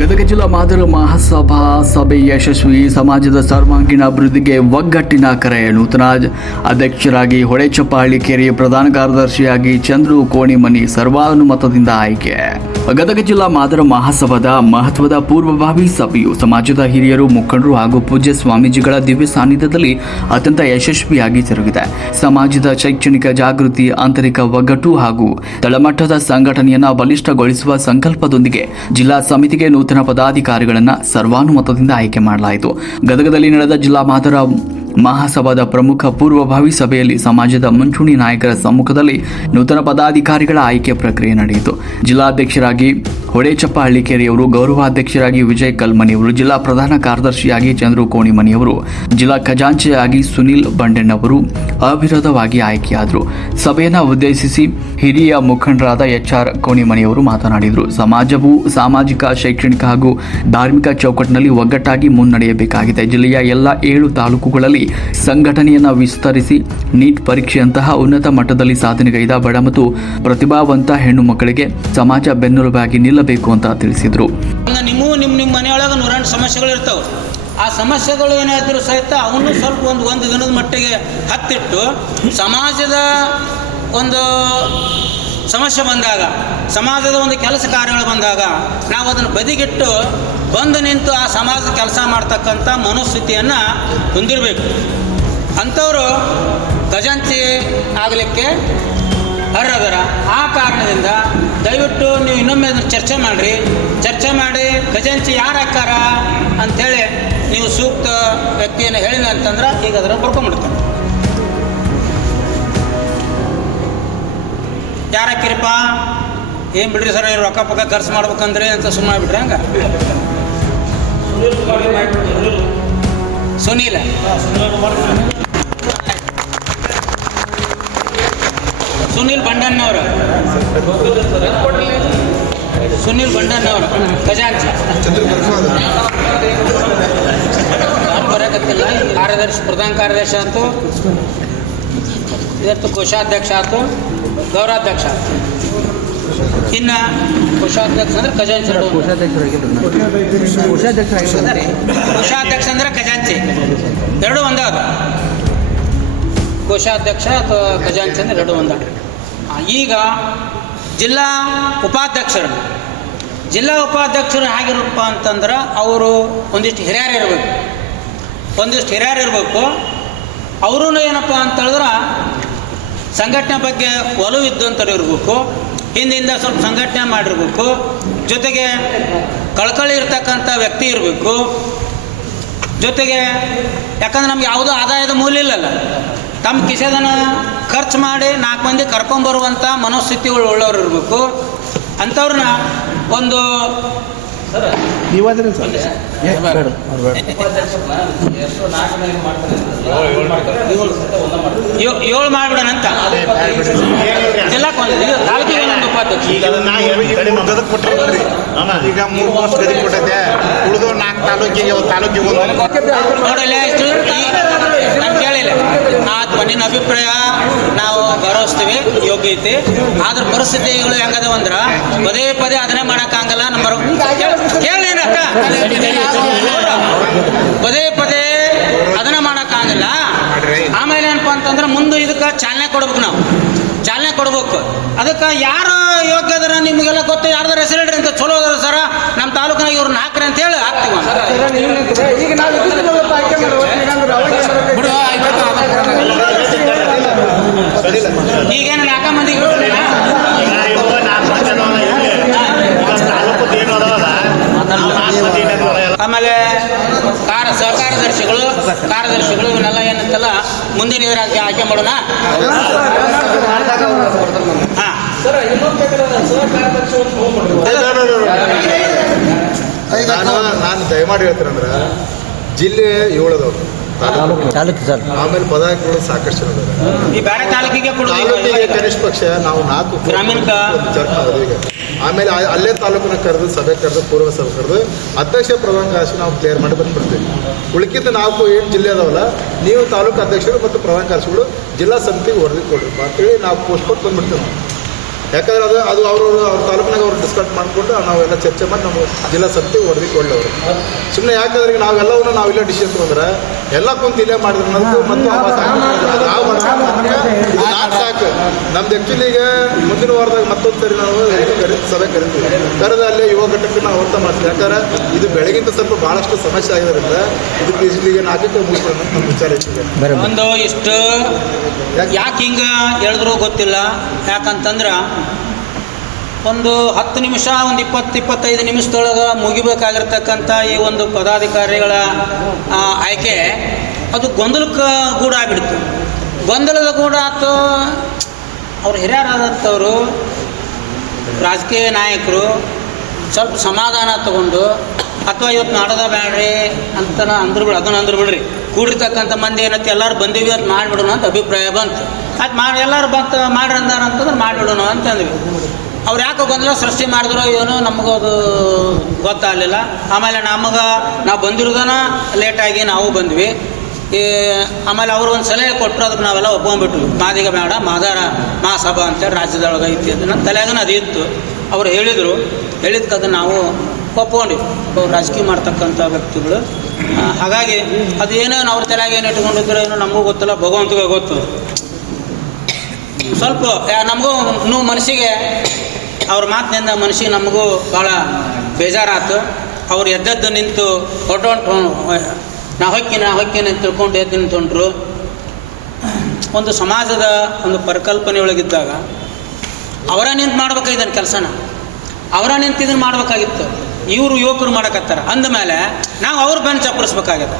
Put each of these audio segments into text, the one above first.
ಗದಗ ಜಿಲ್ಲಾ ಮಾದರ ಮಹಾಸಭಾ ಸಭೆ ಯಶಸ್ವಿ. ಸಮಾಜದ ಸರ್ವಾಂಗೀಣ ಅಭಿವೃದ್ಧಿಗೆ ಒಗ್ಗಟ್ಟಿನ ಕರೆ. ನೂತನ ಅಧ್ಯಕ್ಷರಾಗಿ ಹೊಳೆಚಪ್ಪಾಳ್ಳಿ ಕೆರೆ, ಪ್ರಧಾನ ಕಾರ್ಯದರ್ಶಿಯಾಗಿ ಚಂದ್ರು ಕೋಣಿಮನಿ ಸರ್ವಾನುಮತದಿಂದ ಆಯ್ಕೆ. ಗದಗ ಜಿಲ್ಲಾ ಮಾದರ ಮಹಾಸಭಾದ ಮಹತ್ವದ ಪೂರ್ವಭಾವಿ ಸಭೆಯು ಸಮಾಜದ ಹಿರಿಯರು, ಮುಖಂಡರು ಹಾಗೂ ಪೂಜ್ಯ ಸ್ವಾಮೀಜಿಗಳ ದಿವ್ಯ ಸಾನ್ನಿಧ್ಯದಲ್ಲಿ ಅತ್ಯಂತ ಯಶಸ್ವಿಯಾಗಿ ಜರುಗಿದೆ. ಸಮಾಜದ ಶೈಕ್ಷಣಿಕ ಜಾಗೃತಿ, ಆಂತರಿಕ ಒಗ್ಗಟ್ಟು ಹಾಗೂ ತಳಮಟ್ಟದ ಸಂಘಟನೆಯನ್ನು ಬಲಿಷ್ಠಗೊಳಿಸುವ ಸಂಕಲ್ಪದೊಂದಿಗೆ ಜಿಲ್ಲಾ ಸಮಿತಿಗೆ ನೂತನ ಪದಾಧಿಕಾರಿಗಳನ್ನು ಸರ್ವಾನುಮತದಿಂದ ಆಯ್ಕೆ ಮಾಡಲಾಯಿತು. ಗದಗದಲ್ಲಿ ನಡೆದ ಜಿಲ್ಲಾ ಮಾದರ ಮಹಾಸಭಾದ ಪ್ರಮುಖ ಪೂರ್ವಭಾವಿ ಸಭೆಯಲ್ಲಿ ಸಮಾಜದ ಮುಂಚೂಣಿ ನಾಯಕರ ಸಮ್ಮುಖದಲ್ಲಿ ನೂತನ ಪದಾಧಿಕಾರಿಗಳ ಆಯ್ಕೆ ಪ್ರಕ್ರಿಯೆ ನಡೆಯಿತು. ಜಿಲ್ಲಾಧ್ಯಕ್ಷರಾಗಿ ಹೊಳೆಚಪ್ಪಾಳ್ಳಿ ಕೆರೆಯವರು, ಗೌರವಾಧ್ಯಕ್ಷರಾಗಿ ವಿಜಯ್ ಕಲ್ಮನಿಯವರು, ಜಿಲ್ಲಾ ಪ್ರಧಾನ ಕಾರ್ಯದರ್ಶಿಯಾಗಿ ಚಂದ್ರು ಕೋಣಿಮನಿಯವರು, ಜಿಲ್ಲಾ ಖಜಾಂಚಿಯಾಗಿ ಸುನಿಲ್ ಬಂಡೆಣ್ಣವರು ಅವಿರೋಧವಾಗಿ ಆಯ್ಕೆಯಾದರು. ಸಭೆಯನ್ನು ಉದ್ದೇಶಿಸಿ ಹಿರಿಯ ಮುಖಂಡರಾದ HR ಕೋಣಿಮನಿಯವರು ಮಾತನಾಡಿದರು. ಸಮಾಜವು ಸಾಮಾಜಿಕ, ಶೈಕ್ಷಣಿಕ ಹಾಗೂ ಧಾರ್ಮಿಕ ಚೌಕಟ್ಟಿನಲ್ಲಿ ಒಗ್ಗಟ್ಟಾಗಿ ಮುನ್ನಡೆಯಬೇಕಾಗಿದೆ. ಜಿಲ್ಲೆಯ ಎಲ್ಲ 7 ತಾಲೂಕುಗಳಲ್ಲಿ ಸಂಘಟನೆಯನ್ನು ವಿಸ್ತರಿಸಿ ನೀಟ್ ಪರೀಕ್ಷೆಯಂತಹ ಉನ್ನತ ಮಟ್ಟದಲ್ಲಿ ಸಾಧನೆಗೈದ ಬಡ ಮತ್ತು ಪ್ರತಿಭಾವಂತ ಹೆಣ್ಣು ಮಕ್ಕಳಿಗೆ ಸಮಾಜ ಬೆನ್ನೆಲುಬಾಗಿ ನಿಲ್ಲಬೇಕು ಅಂತ ತಿಳಿಸಿದರು. ನಿಮ್ಮ ಮನೆಯೊಳಗೆ 108 ಸಮಸ್ಯೆಗಳು ಇರ್ತಾವೆ. ಆ ಸಮಸ್ಯೆಗಳು ಏನಾದರೂ ಸಹಿತ ಅವನು ಸ್ವಲ್ಪ ಒಂದು ದಿನದ ಮಟ್ಟಿಗೆ ಹತ್ತಿಟ್ಟು ಸಮಾಜದ ಒಂದು ಸಮಸ್ಯೆ ಬಂದಾಗ, ಸಮಾಜದ ಒಂದು ಕೆಲಸ ಕಾರ್ಯಗಳು ಬಂದಾಗ ನಾವು ಅದನ್ನು ಬದಿಗಿಟ್ಟು ಬಂದು ನಿಂತು ಆ ಸಮಾಜದ ಕೆಲಸ ಮಾಡ್ತಕ್ಕಂಥ ಮನೋಸ್ಥಿತಿಯನ್ನು ಹೊಂದಿರಬೇಕು. ಅಂಥವರು ಖಜಾಂಚಿ ಆಗಲಿಕ್ಕೆ ಅರ್ಹದರ. ಆ ಕಾರಣದಿಂದ ದಯವಿಟ್ಟು ನೀವು ಇನ್ನೊಮ್ಮೆ ಅದನ್ನು ಚರ್ಚೆ ಮಾಡಿ ಖಜಾಂಚಿ ಯಾರು ಹಾಕಾರ ಅಂಥೇಳಿ ನೀವು ಸೂಕ್ತ ವ್ಯಕ್ತಿಯನ್ನು ಹೇಳಿದ ಅಂತಂದ್ರೆ ಈಗ ಅದರ ಬರ್ಕೊಂಡ್ಬಿಡ್ತಾರೆ. ಯಾರು ಹಾಕಿರಪ್ಪ, ಏನು ಬಿಡ್ರಿ ಸರ್, ರೊಕ್ಕ ಪಕ್ಕ ಖರ್ಚು ಮಾಡ್ಬೇಕಂದ್ರೆ ಅಂತ ಸುಮ್ಮನೆ ಬಿಡ್ರಿ. ಹಂಗೆ ಸುನೀಲ ಬಂಡಣ್ಣವರು, ಸುನೀಲ್ ಬಂಡಣ್ಣವರು ಖಜಾಂಚಿ ಬರೋಕತ್ತಿಲ್ಲ. ಕಾರ್ಯದರ್ಶಿ, ಪ್ರಧಾನ ಕಾರ್ಯದರ್ಶಿ ಆಯ್ತು, ಇದತ್ತು ಕೋಶಾಧ್ಯಕ್ಷ ಆಯ್ತು, ಗೌರವಾಧ್ಯಕ್ಷ ಆಯ್ತು. ಇನ್ನು ಕೋಶಾಧ್ಯಕ್ಷ ಅಂದ್ರೆ ಖಜಾಂಚಿ, ಕೋಶಾಧ್ಯಕ್ಷ ಅಂದ್ರೆ ಖಜಾಂಚಿ ಎರಡು ಒಂದಾದ. ಕೋಶಾಧ್ಯಕ್ಷ ಅಥವಾ ಖಜಾಂಚಿ ಅಂದ್ರೆ ಎರಡು ಒಂದಾದ. ಈಗ ಜಿಲ್ಲಾ ಉಪಾಧ್ಯಕ್ಷರು ಹೇಗಿರಪ್ಪ ಅಂತಂದ್ರೆ ಅವರು ಒಂದಿಷ್ಟು ಹಿರಿಯರು ಇರಬೇಕು. ಅವರೂ ಏನಪ್ಪ ಅಂತೇಳಿದ್ರೆ ಸಂಘಟನೆ ಬಗ್ಗೆ ಒಲವು ಇದ್ದಂಥವ್ರು ಇರಬೇಕು. ಹಿಂದಿಂದ ಸ್ವಲ್ಪ ಸಂಘಟನೆ ಮಾಡಿರ್ಬೇಕು. ಜೊತೆಗೆ ಕಳಕಳಿ ಇರ್ತಕ್ಕಂಥ ವ್ಯಕ್ತಿ ಇರಬೇಕು. ಜೊತೆಗೆ ಯಾಕಂದ್ರೆ ನಮ್ಗೆ ಯಾವುದೋ ಆದಾಯದ ಮೂಲ ಇಲ್ಲಲ್ಲ, ತಮ್ಮ ಕಿಸೆದನ್ನು ಖರ್ಚು ಮಾಡಿ 4 ಮಂದಿ ಕರ್ಕೊಂಬರುವಂಥ ಮನೋಸ್ಥಿತಿಗಳು ಉಳ್ಳವ್ರು ಇರಬೇಕು. ಅಂಥವ್ರನ್ನ ಒಂದು 7 ಮಾಡಿಬಿಡೋಣಂತ ಜಿಲ್ಲಾಕ್ಕೆ ತಾಲೂಕಿಗೆ ಒಂದೊಂದು ಉಪಾಧ್ಯಕ್ಷ. ಈಗ 3 ಪೋಸ್ಟ್ ಗದಿ ಕೊಟ್ಟೈತೆ, ಉಳಿದು 4 ತಾಲೂಕಿಗೆ ನೋಡಲ್ಲ. ಇಷ್ಟು ನಾನು ಕೇಳಿಲ್ಲ. ನಿನ್ನ ಅಭಿಪ್ರಾಯ ನಾವು ಗೌರವಿಸ್ತೀವಿ, ಯೋಗ್ಯತೆ. ಆದ್ರ ಪರಿಸ್ಥಿತಿಗಳು ಹೆಂಗದವ ಅಂದ್ರೆ ಪದೇ ಅದನ್ನೇ ಮಾಡೋಕ್ಕಾಗಲ್ಲ. ಕೇಳಿನಕ್ಕ ಪದೇ ಅದನ್ನ ಮಾಡೋಕ್ಕಾಗಲ್ಲ. ಆಮೇಲೆ ಏನಪ್ಪ ಅಂತಂದ್ರೆ ಮುಂದೆ ಇದಕ್ಕೆ ಚಾಲನೆ ಕೊಡ್ಬೇಕು. ಅದಕ್ಕೆ ಯಾರು ಯೋಗ್ಯದರ ನಿಮಗೆಲ್ಲ ಗೊತ್ತು, ಯಾರ್ದಾರ ಹೆಸರಿಡ್ರಿ ಅಂತ ಚಲೋ ಅದಾರ ಸರ ನಮ್ಮ ತಾಲೂಕಿನಾಗ ಇವ್ರನ್ನ ಹಾಕ್ರಿ ಅಂತ ಹೇಳಿ ಹಾಕ್ತೀವಿ. ಈಗೇನು 4 ಮಂದಿಗೆ ಆಮೇಲೆ ಕಾರ್ಯದರ್ಶಿಗಳು ಇವನ್ನೆಲ್ಲ ಏನಂತಲ್ಲ ಮುಂದಿನ ಇದರಾಗಿ ಆಯ್ಕೆ ಮಾಡೋಣ. ನಾನು ದಯಮಾಡಿ ಹೇಳ್ತೀರಂದ್ರೆ ಜಿಲ್ಲೆ 7 ಅದಾವ, ತಾಲೂಕು ಸರ್. ಆಮೇಲೆ ಪದಾಧಿಕಾರಿಗಳು ಸಾಕಷ್ಟು ಜನ ಈ ಬೇರೆ ತಾಲೂಕಿಗೆ ಕನಿಷ್ಠ ಪಕ್ಷ ನಾವು 4 ಗ್ರಾಮೀಣ ಈಗ ಆಮೇಲೆ ಅಲ್ಲೇ ತಾಲೂಕನ್ನ ಕರೆದು ಸಭೆ ಕರೆದು ಪೂರ್ವ ಸಭೆ ಕರೆದು ಅಧ್ಯಕ್ಷ ಪ್ರಧಾನ ಕಾರ್ಯದರ್ಶಿ ನಾವು ಕ್ಲಿಯರ್ ಮಾಡಿ ಬಂದುಬಿಡ್ತೀವಿ. ಉಳಿಕಿದ್ದು ನಾವು ಏನು ಜಿಲ್ಲೆ ಅದಾವಲ್ಲ, ನೀವು ತಾಲೂಕು ಅಧ್ಯಕ್ಷರು ಮತ್ತು ಪ್ರಧಾನ ಕಾರ್ಯದರ್ಶಿಗಳು ಜಿಲ್ಲಾ ಸಮಿತಿಗೆ ವರದಿ ಕೊಡ್ರಿ ಅಂತೇಳಿ ನಾವು ಪೋಸ್ಟ್ ಕೊಟ್ಟು ಬಂದುಬಿಡ್ತೀವಿ ನಾವು. ಯಾಕಂದ್ರೆ ಅದು ಅವ್ರ ತಾಲೂಕಿನಾಗ ಅವ್ರು ಡಿಸ್ಕಸ್ ಮಾಡಿಕೊಂಡು ನಾವೆಲ್ಲ ಚರ್ಚೆ ಮಾಡಿ ನಮಗೆ ಜಿಲ್ಲಾ ಸಮಿತಿ ವರದಿ ಕೊಡಲಿ ಅವರು. ಸುಮ್ಮನೆ ಯಾಕಂದ್ರೆ ಈಗ ನಾವೆಲ್ಲವನ್ನೂ ನಾವಿಲ್ಲ ಡಿಸಿಷನ್ ತೊಗೊಂಡ್ರೆ ಎಲ್ಲ ಕುಂತು ಇಲ್ಲೇ ಮಾಡಿದ್ರೆ ನಮಗೂ ಮತ್ತು ಸಾಕು. ನಮ್ದು ಆ್ಯಕ್ಚುಲಿ ಈಗ ಮುಂದಿನ ವಾರದಾಗ ಮತ್ತೊಂದು ಸರಿ ನಾವು ಸಭೆ ಕರಿತೀವಿ. ಕರೆದ ಅಲ್ಲೇ ಯುವ ಘಟಕಕ್ಕೆ ನಾವು ಹೊರತ ಮಾಡ್ತೀವಿ. ಯಾಕಂದ್ರೆ ಇದು ಬೆಳಗಿಂತ ಸ್ವಲ್ಪ ಭಾಳಷ್ಟು ಸಮಸ್ಯೆ ಆಗಿರೋದ್ರಿಂದ ಇದಕ್ಕೆ ಇಲ್ಲಿಗೆ ನಾಲ್ಕಕ್ಕೆ ಮುಗಿಸೋಣ ನಮ್ಮ ವಿಚಾರ ಇಟ್ಟಿದೆ. ಒಂದು ಇಷ್ಟು ಯಾಕೆ ಹಿಂಗೆ ಹೇಳಿದ್ರು ಗೊತ್ತಿಲ್ಲ. ಯಾಕಂತಂದ್ರೆ ಒಂದು 10 ನಿಮಿಷ, ಒಂದು 20-25 ನಿಮಿಷದೊಳಗೆ ಮುಗಿಬೇಕಾಗಿರ್ತಕ್ಕಂಥ ಈ ಒಂದು ಪದಾಧಿಕಾರಿಗಳ ಆಯ್ಕೆ ಅದು ಗೊಂದಲಕ್ಕೆ ಗೂಡ ಆಗಿಬಿಡ್ತು. ಗೊಂದಲದ ಗೂಡ ಆಯ್ತು. ಅವ್ರು ಹಿರಿಯರಾದಂಥವ್ರು ರಾಜಕೀಯ ನಾಯಕರು ಸ್ವಲ್ಪ ಸಮಾಧಾನ ತಗೊಂಡು, ಅಥವಾ ಇವತ್ತು ನಾಡದ ಬ್ಯಾಡ್ರಿ ಅಂತ ಅದನ್ನು ಅಂದ್ರು ಬಿಡ್ರಿ, ಕೂಡಿರ್ತಕ್ಕಂಥ ಮಂದಿ ಏನತ್ತೆ ಎಲ್ಲರೂ ಬಂದೀವಿ ಅಂತ ಮಾಡಿಬಿಡೋಣ ಅಂತ ಅಭಿಪ್ರಾಯ ಬಂತು. ಅದು ಎಲ್ಲರೂ ಬಂತು ಮಾಡ್ರಿ ಅಂದಾರ ಅಂತಂದ್ರೆ ಮಾಡಿಬಿಡೋಣ ಅಂತಂದ್ವಿ. ಅವ್ರು ಯಾಕೆ ಗೊಂದಲ ಸೃಷ್ಟಿ ಮಾಡಿದ್ರು ಏನೋ ನಮಗೂ ಅದು ಗೊತ್ತಾಗಲಿಲ್ಲ. ಆಮೇಲೆ ನಾವು ಬಂದಿರೋದನ್ನ ಲೇಟಾಗಿ ನಾವು ಬಂದ್ವಿ. ಆಮೇಲೆ ಅವರು ಒಂದು ಸಲಹೆ ಕೊಟ್ಟರು, ಅದಕ್ಕೆ ನಾವೆಲ್ಲ ಒಪ್ಕೊಂಡ್ಬಿಟ್ವಿ. ಮಾದಿಗ ಬೇಡ, ಮಹಾಸಭಾ ಅಂತೇಳಿ ರಾಜ್ಯದೊಳಗೆ ಐತಿ ಅಂತ ನನ್ನ ತಲೆಯಾಗನ ಅದು ಇತ್ತು. ಅವ್ರು ಹೇಳಿದ್ಕದು ನಾವು ಒಪ್ಕೊಂಡ್ವಿ. ಅವ್ರು ರಾಜಕೀಯ ಮಾಡ್ತಕ್ಕಂಥ ವ್ಯಕ್ತಿಗಳು. ಹಾಗಾಗಿ ಅದೇನೋ ಅವ್ರ ತಲೆಯಾಗ ಏನು ಇಟ್ಕೊಂಡಿದ್ರು ಏನೋ ನಮಗೂ ಗೊತ್ತಿಲ್ಲ, ಭಗವಂತಗೆ ಗೊತ್ತು. ಸ್ವಲ್ಪ ನಮಗೂ ಮನಸ್ಸಿಗೆ ಅವ್ರ ಮಾತಿನಿಂದ ಮನಸ್ಸಿಗೆ ನಮಗೂ ಭಾಳ ಬೇಜಾರಾಯ್ತು. ಅವ್ರು ಎದ್ದದ್ದು ನಿಂತು ಹೊರಟು ನಾ ಹೊಕ್ಕಿನ ತಿಳ್ಕೊಂಡು ಎದ್ದು ನಿಂತ್ಕೊಂಡ್ರು. ಒಂದು ಸಮಾಜದ ಒಂದು ಪರಿಕಲ್ಪನೆ ಒಳಗಿದ್ದಾಗ ಅವರ ನಿಂತು ಮಾಡ್ಬೇಕಾಗಿದ್ದಾನೆ ಕೆಲಸನ, ಅವರ ನಿಂತು ಇದನ್ನು ಮಾಡ್ಬೇಕಾಗಿತ್ತು. ಇವರು ಯುವಕರು ಮಾಡಕತ್ತಾರ ಅಂದಮೇಲೆ ನಾವು ಅವ್ರ ಬೆನ್ನು ಚಪ್ಪರಿಸ್ಬೇಕಾಗ್ಯದ.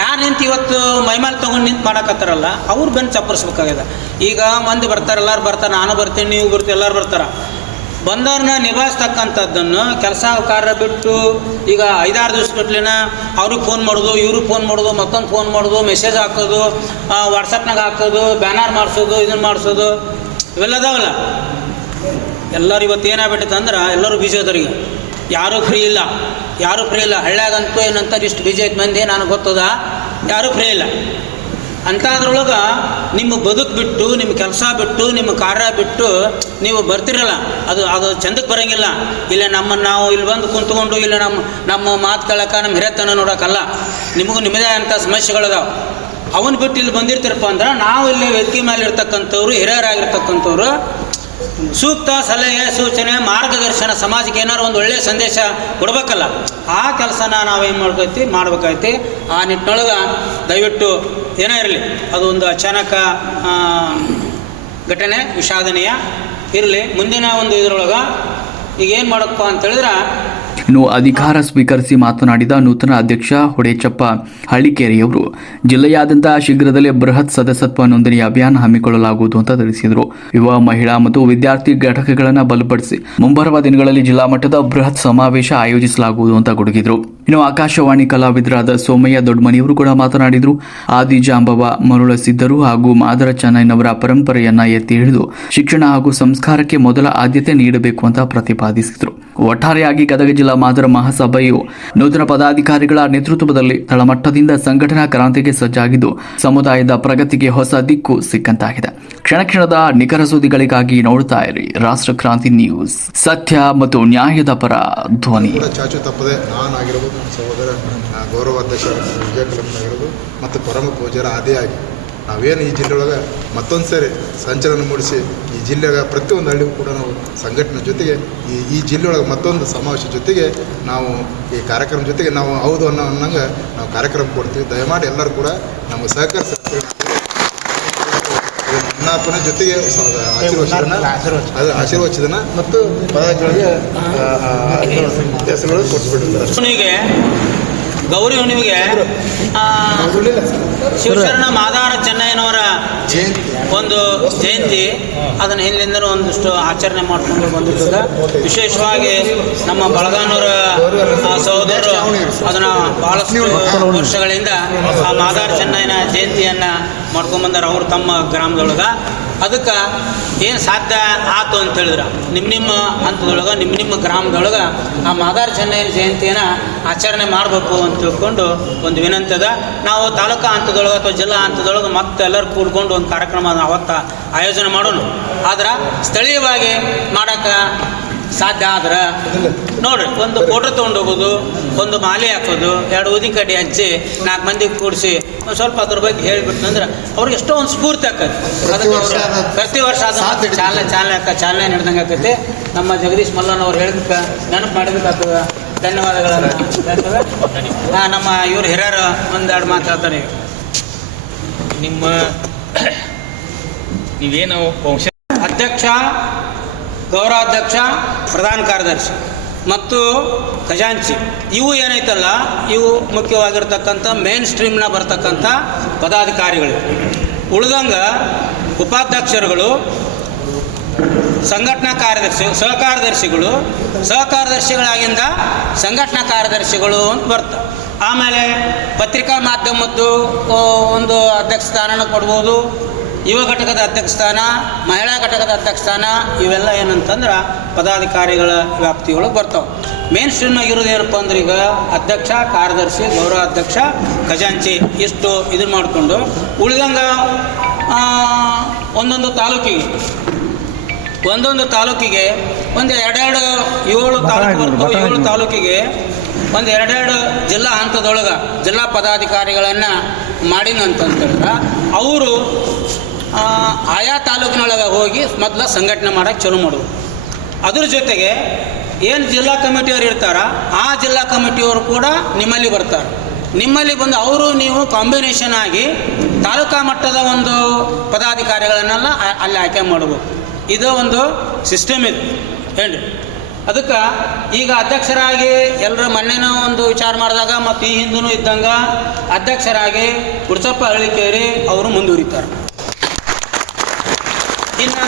ಯಾರು ನಿಂತು ಇವತ್ತು ಮೈಮೇಲೆ ತೊಗೊಂಡು ನಿಂತು ಮಾಡಕತ್ತಾರಲ್ಲ ಅವ್ರು ಬೆನ್ನು ಚಪ್ಪರಿಸ್ಬೇಕಾಗ್ಯದ. ಈಗ ಮಂದಿ ಬರ್ತಾರೆ, ಎಲ್ಲರೂ ಬರ್ತಾರೆ, ನಾನು ಬರ್ತೀನಿ, ನೀವು ಬರ್ತೀವಿ, ಎಲ್ಲರೂ ಬರ್ತಾರೆ. ಬಂದವ್ರನ್ನ ನಿಭಾಯಿಸ್ತಕ್ಕಂಥದ್ದನ್ನು ಕೆಲಸ ಕಾರ್ಯ ಬಿಟ್ಟು ಈಗ 5-6 ದಿವಸ ಬಿಟ್ಲಿನ ಅವ್ರಿಗೆ ಫೋನ್ ಮಾಡೋದು, ಇವ್ರಿಗೆ ಫೋನ್ ಮಾಡೋದು, ಮತ್ತೊಂದು ಫೋನ್ ಮಾಡೋದು, ಮೆಸೇಜ್ ಹಾಕೋದು, ವಾಟ್ಸಪ್ನಾಗ ಹಾಕೋದು, ಬ್ಯಾನರ್ ಮಾಡಿಸೋದು, ಇದನ್ನು ಮಾಡಿಸೋದು, ಇವೆಲ್ಲದಾವಲ್ಲ. ಎಲ್ಲರೂ ಇವತ್ತು ಏನಾಗ್ಬಿಟ್ಟೈತೆ ಅಂದ್ರೆ ಎಲ್ಲರೂ ಬಿಜಿ ಅದ್ರಿಗೆ, ಯಾರೂ ಫ್ರೀ ಇಲ್ಲ. ಹಳ್ಳ್ಯಾಗಂತೂ ಏನಂತಾರೆ ಇಷ್ಟು ಬಿಜಿ ಐತೆ ಮಂದಿ, ನನಗೆ ಗೊತ್ತದ, ಯಾರೂ ಫ್ರೀ ಇಲ್ಲ. ಅಂಥದ್ರೊಳಗೆ ನಿಮ್ಮ ಬದುಕು ಬಿಟ್ಟು, ನಿಮ್ಮ ಕೆಲಸ ಬಿಟ್ಟು, ನಿಮ್ಮ ಕಾರ್ಯ ಬಿಟ್ಟು ನೀವು ಬರ್ತಿರಲ್ಲ, ಅದು ಚಂದಕ್ಕೆ ಬರೋಂಗಿಲ್ಲ. ಇಲ್ಲ ನಾವು ಇಲ್ಲಿ ಬಂದು ಕುಂತ್ಕೊಂಡು ಇಲ್ಲ ನಮ್ಮ ಮಾತು ಕೇಳೋಕೆ, ನಮ್ಮ ಹಿರಿಯತನ ನೋಡೋಕ್ಕಲ್ಲ. ನಿಮಗೂ ನಿಮ್ಮದೇ ಅಂಥ ಸಮಸ್ಯೆಗಳಿದಾವೆ. ಅವನು ಬಿಟ್ಟು ಇಲ್ಲಿ ಬಂದಿರ್ತೀರಪ್ಪ ಅಂದ್ರೆ ನಾವು ಇಲ್ಲಿ ವೇದಿಕೆ ಮೇಲೆ ಇರ್ತಕ್ಕಂಥವ್ರು, ಹಿರಿಯರಾಗಿರ್ತಕ್ಕಂಥವ್ರು ಸೂಕ್ತ ಸಲಹೆ, ಸೂಚನೆ, ಮಾರ್ಗದರ್ಶನ, ಸಮಾಜಕ್ಕೆ ಏನಾರು ಒಂದು ಒಳ್ಳೆಯ ಸಂದೇಶ ಕೊಡ್ಬೇಕಲ್ಲ. ಆ ಕೆಲಸನ ನಾವೇನು ಮಾಡ್ಬೇಕಾಯ್ತಿ. ಆ ನಿಟ್ಟಿನೊಳಗೆ ದಯವಿಟ್ಟು ಏನೇ ಇರಲಿ, ಅದು ಒಂದು ಅಚಾನಕ ಘಟನೆ, ವಿಷಾದನೀಯ ಇರಲಿ. ಮುಂದಿನ ಒಂದು ಇದರೊಳಗೆ ಈಗ ಏನು ಮಾಡಪ್ಪ ಅಂತೇಳಿದ್ರೆ, ಇನ್ನು ಅಧಿಕಾರ ಸ್ವೀಕರಿಸಿ ಮಾತನಾಡಿದ ನೂತನ ಅಧ್ಯಕ್ಷ ಹೊಡೆಚಪ್ಪ ಹಳ್ಳಿಕೇರಿಯವರು ಜಿಲ್ಲೆಯಾದ್ಯಂತ ಶೀಘ್ರದಲ್ಲೇ ಬೃಹತ್ ಸದಸ್ಯತ್ವ ನೋಂದಣಿ ಅಭಿಯಾನ ಹಮ್ಮಿಕೊಳ್ಳಲಾಗುವುದು ಅಂತ ತಿಳಿಸಿದರು. ಯುವ, ಮಹಿಳಾ ಮತ್ತು ವಿದ್ಯಾರ್ಥಿ ಘಟಕಗಳನ್ನು ಬಲಪಡಿಸಿ ಮುಂಬರುವ ದಿನಗಳಲ್ಲಿ ಜಿಲ್ಲಾ ಮಟ್ಟದ ಬೃಹತ್ ಸಮಾವೇಶ ಆಯೋಜಿಸಲಾಗುವುದು ಅಂತ ಗುಡುಗಿದರು. ಇನ್ನು ಆಕಾಶವಾಣಿ ಕಲಾವಿದರಾದ ಸೋಮಯ್ಯ ದೊಡ್ಡಮನಿಯವರು ಕೂಡ ಮಾತನಾಡಿದರು. ಆದಿಜಾಂಬವ ಮರುಳಸಿದ್ದರು ಹಾಗೂ ಮಾದರ ಚೆನ್ನೈನವರ ಪರಂಪರೆಯನ್ನ ಎತ್ತಿ ಹಿಡಿದು ಶಿಕ್ಷಣ ಹಾಗೂ ಸಂಸ್ಕಾರಕ್ಕೆ ಮೊದಲ ಆದ್ಯತೆ ನೀಡಬೇಕು ಅಂತ ಪ್ರತಿಪಾದಿಸಿದರು. ಒಟ್ಟಾರೆಯಾಗಿ ಗದಗ ಜಿಲ್ಲಾ ಮಾದರ ಮಹಾಸಭೆಯು ನೂತನ ಪದಾಧಿಕಾರಿಗಳ ನೇತೃತ್ವದಲ್ಲಿ ತಳಮಟ್ಟದಿಂದ ಸಂಘಟನಾ ಕ್ರಾಂತಿಗೆ ಸಜ್ಜಾಗಿದ್ದು ಸಮುದಾಯದ ಪ್ರಗತಿಗೆ ಹೊಸ ದಿಕ್ಕು ಸಿಕ್ಕಂತಾಗಿದೆ. ಕ್ಷಣದ ನಿಖರ ಸುದ್ದಿಗಳಿಗಾಗಿ ನೋಡ್ತಾ ಇರಿ ರಾಷ್ಟ್ರ ಕ್ರಾಂತಿ ನ್ಯೂಸ್. ಸತ್ಯ ಮತ್ತು ನ್ಯಾಯದ ಪರ ಧ್ವನಿ. ಚಾಚು ತಪ್ಪದೆ ನಾನಾಗಿರ್ಬೋದು, ನನ್ನ ಸಹೋದರ ಗೌರವಾಧ್ಯಕ್ಷ ವಿಜಯ ಕಲಂಗಿರೋದು ಮತ್ತು ಪರಮ ಪೂಜ್ಯರ ಆದಿಯಾಗಿ ನಾವೇನು ಈ ಜಿಲ್ಲೆಯೊಳಗೆ ಮತ್ತೊಂದು ಸೇರಿ ಸಂಚಲನ ಮೂಡಿಸಿ ಈ ಜಿಲ್ಲೆಯ ಪ್ರತಿಯೊಂದು ಹಳ್ಳಿಗೂ ಕೂಡ ನಾವು ಸಂಘಟನೆ ಜೊತೆಗೆ ಈ ಜಿಲ್ಲೆಯೊಳಗೆ ಮತ್ತೊಂದು ಸಮಾವೇಶ ಜೊತೆಗೆ ನಾವು ಈ ಕಾರ್ಯಕ್ರಮ ಜೊತೆಗೆ ನಾವು ಹೌದು ಅನ್ನಂಗೆ ನಾವು ಕಾರ್ಯಕ್ರಮ ಕೊಡ್ತೀವಿ. ದಯಮಾಡಿ ಎಲ್ಲರೂ ಕೂಡ ನಮಗೆ ಸಹಕರಿಸ್ತೀವಿ. ಅಣ್ಣಪ್ಪನ ಜೊತೆಗೆ ಆಶೀರ್ವಚನ ಮತ್ತು ಪದಾಧಿಕಾರಿಗೆ ಹೆಸರುಗಳು ಕೊಟ್ಬಿಟ್ಟಿದ್ದಾರೆ. ಗೌರಿ ಹುಣ್ಣಿಮೆಗೆ ಶಿವಶರಣ ಮಾದಾರ ಚೆನ್ನಯ್ಯನವರ ಒಂದು ಜಯಂತಿ, ಅದನ್ನು ಹಿಂದಿಂದಲೂ ಒಂದಿಷ್ಟು ಆಚರಣೆ ಮಾಡಿಕೊಂಡು ಬಂದಿರ್ತದೆ. ವಿಶೇಷವಾಗಿ ನಮ್ಮ ಬಳಗಾನೂರ ಸಹೋದರರು ಅದನ್ನು ಭಾಳಷ್ಟು ವರ್ಷಗಳಿಂದ ಆ ಮಾದಾರ ಚೆನ್ನಯ್ಯನ ಜಯಂತಿಯನ್ನು ಮಾಡ್ಕೊಂಡ್ಬಂದಾರೆ ಅವರು ತಮ್ಮ ಗ್ರಾಮದೊಳಗೆ. ಅದಕ್ಕೆ ಏನು ಸಾಧ್ಯ ಆಯ್ತು ಅಂತ ಹೇಳಿದ್ರೆ ನಿಮ್ಮ ಹಂತದೊಳಗೆ ನಿಮ್ಮ ಗ್ರಾಮದೊಳಗೆ ಆ ಮಾದಾರ ಚೆನ್ನಯ್ಯನ ಜಯಂತಿಯನ್ನು ಆಚರಣೆ ಮಾಡಬೇಕು ಅಂತ ತಿಳ್ಕೊಂಡು ಒಂದು ವಿನಂತಿ ಅದ. ನಾವು ತಾಲೂಕಾ ಹಂತದೊಳಗೆ ಅಥವಾ ಜಿಲ್ಲಾ ಹಂತದೊಳಗೆ ಮತ್ತೆ ಎಲ್ಲರೂ ಕೂಡ್ಕೊಂಡು ಒಂದು ಕಾರ್ಯಕ್ರಮ ಅವತ್ತು ಆಯೋಜನೆ ಮಾಡೋಣ. ಆದ್ರೆ ಸ್ಥಳೀಯವಾಗಿ ಮಾಡೋಕ್ಕೆ ಸಾಧ್ಯ ಆದ್ರೆ ನೋಡ್ರಿ, ಒಂದು ಫೋಟೋ ತೊಗೊಂಡು ಹೋಗೋದು, ಒಂದು ಮಾಲೆ ಹಾಕೋದು, 2 ಊದಿನ ಕಡ್ಡಿ ಹಚ್ಚಿ 4 ಮಂದಿಗೆ ಕೂಡಿಸಿ ಒಂದು ಸ್ವಲ್ಪ ಅದ್ರ ಬಗ್ಗೆ ಹೇಳಿಬಿಟ್ನಂದ್ರೆ ಅವ್ರಿಗೆ ಎಷ್ಟೋ ಒಂದು ಸ್ಫೂರ್ತಿ ಆಕೈತಿ. ಪ್ರತಿ ವರ್ಷ ಅದು ಚಾಲನೆ ನಡೆದಂಗೆ ಆಕೈತಿ. ನಮ್ಮ ಜಗದೀಶ್ ಮಲ್ಲನ್ ಅವ್ರು ಹೇಳಿದಕ್ಕೆ ನೆನಪು ಮಾಡಿದಕ್ಕಾಗ್ತದೆ. ಧನ್ಯವಾದಗಳನ್ನು ನಮ್ಮ ಇವ್ರು ಹಿರಿಯರು 1-2 ಮಾತಾಡ್ತಾರೆ. ನಿಮ್ಮ ನೀವೇನು ವಂಶ ಅಧ್ಯಕ್ಷ, ಗೌರವಾಧ್ಯಕ್ಷ, ಪ್ರಧಾನ ಕಾರ್ಯದರ್ಶಿ ಮತ್ತು ಖಜಾಂಚಿ ಇವು ಏನೈತಲ್ಲ, ಇವು ಮುಖ್ಯವಾಗಿರ್ತಕ್ಕಂಥ ಮೇನ್ ಸ್ಟ್ರೀಮ್ನ ಬರ್ತಕ್ಕಂಥ ಪದಾಧಿಕಾರಿಗಳು. ಉಳಿದಂಗೆ ಉಪಾಧ್ಯಕ್ಷರುಗಳು, ಸಂಘಟನಾ ಕಾರ್ಯದರ್ಶಿ, ಸಹಕಾರ್ಯದರ್ಶಿಗಳಾಗಿಂದ ಸಂಘಟನಾ ಕಾರ್ಯದರ್ಶಿಗಳು ಅಂತ ಬರ್ತವೆ. ಆಮೇಲೆ ಪತ್ರಿಕಾ ಮಾಧ್ಯಮದ್ದು ಒಂದು ಅಧ್ಯಕ್ಷ ಸ್ಥಾನನ ಕೊಡ್ಬೋದು, ಯುವ ಘಟಕದ ಅಧ್ಯಕ್ಷ ಸ್ಥಾನ, ಮಹಿಳಾ ಘಟಕದ ಅಧ್ಯಕ್ಷ ಸ್ಥಾನ, ಇವೆಲ್ಲ ಏನಂತಂದ್ರೆ ಪದಾಧಿಕಾರಿಗಳ ವ್ಯಾಪ್ತಿಯೊಳಗೆ ಬರ್ತಾವೆ. ಮೇನ್ ಸ್ಟ್ರೀಮ್ನಾಗ ಇರೋದು ಏನಪ್ಪ ಅಂದ್ರೆ ಈಗ ಅಧ್ಯಕ್ಷ, ಕಾರ್ಯದರ್ಶಿ, ಗೌರವಾಧ್ಯಕ್ಷ, ಖಜಾಂಚಿ ಇಷ್ಟು ಇದನ್ನು ಮಾಡಿಕೊಂಡು ಉಳಿದಂಗೆ ಒಂದೊಂದು ತಾಲೂಕಿಗೆ ಒಂದು 7 ತಾಲೂಕು ಬರ್ತವೆ. 7 ತಾಲೂಕಿಗೆ ಒಂದು 2 ಜಿಲ್ಲಾ ಹಂತದೊಳಗೆ ಜಿಲ್ಲಾ ಪದಾಧಿಕಾರಿಗಳನ್ನು ಮಾಡಿನಂತಂದ್ರೆ ಅವರು ಆಯಾ ತಾಲೂಕಿನೊಳಗೆ ಹೋಗಿ ಮೊದಲು ಸಂಘಟನೆ ಮಾಡೋಕ್ಕೆ ಚಲೋ ಮಾಡೋದು. ಅದ್ರ ಜೊತೆಗೆ ಏನು ಜಿಲ್ಲಾ ಕಮಿಟಿಯವರು ಇರ್ತಾರ, ಆ ಜಿಲ್ಲಾ ಕಮಿಟಿಯವರು ಕೂಡ ನಿಮ್ಮಲ್ಲಿ ಬರ್ತಾರೆ. ನಿಮ್ಮಲ್ಲಿ ಬಂದು ಅವರು ನೀವು ಕಾಂಬಿನೇಷನ್ ಆಗಿ ತಾಲೂಕಾ ಮಟ್ಟದ ಒಂದು ಪದಾಧಿಕಾರಿಗಳನ್ನೆಲ್ಲ ಅಲ್ಲಿ ಆಯ್ಕೆ ಮಾಡಬೇಕು. ಇದು ಒಂದು ಸಿಸ್ಟಮ್ ಇದೆ ಹೇಳಿ. ಅದಕ್ಕೆ ಈಗ ಅಧ್ಯಕ್ಷರಾಗಿ ಎಲ್ಲರ ಮೊನ್ನೆನ ಒಂದು ವಿಚಾರ ಮಾಡಿದಾಗ ಮತ್ತು ಈ ಹಿಂದೂ ಇದ್ದಂಗೆ ಅಧ್ಯಕ್ಷರಾಗಿ ಗುಡ್ಸಪ್ಪ ಹಳ್ಳಿಕೇರಿ ಅವರು ಮುಂದುವರಿತಾರೆ. ಇನ್ನು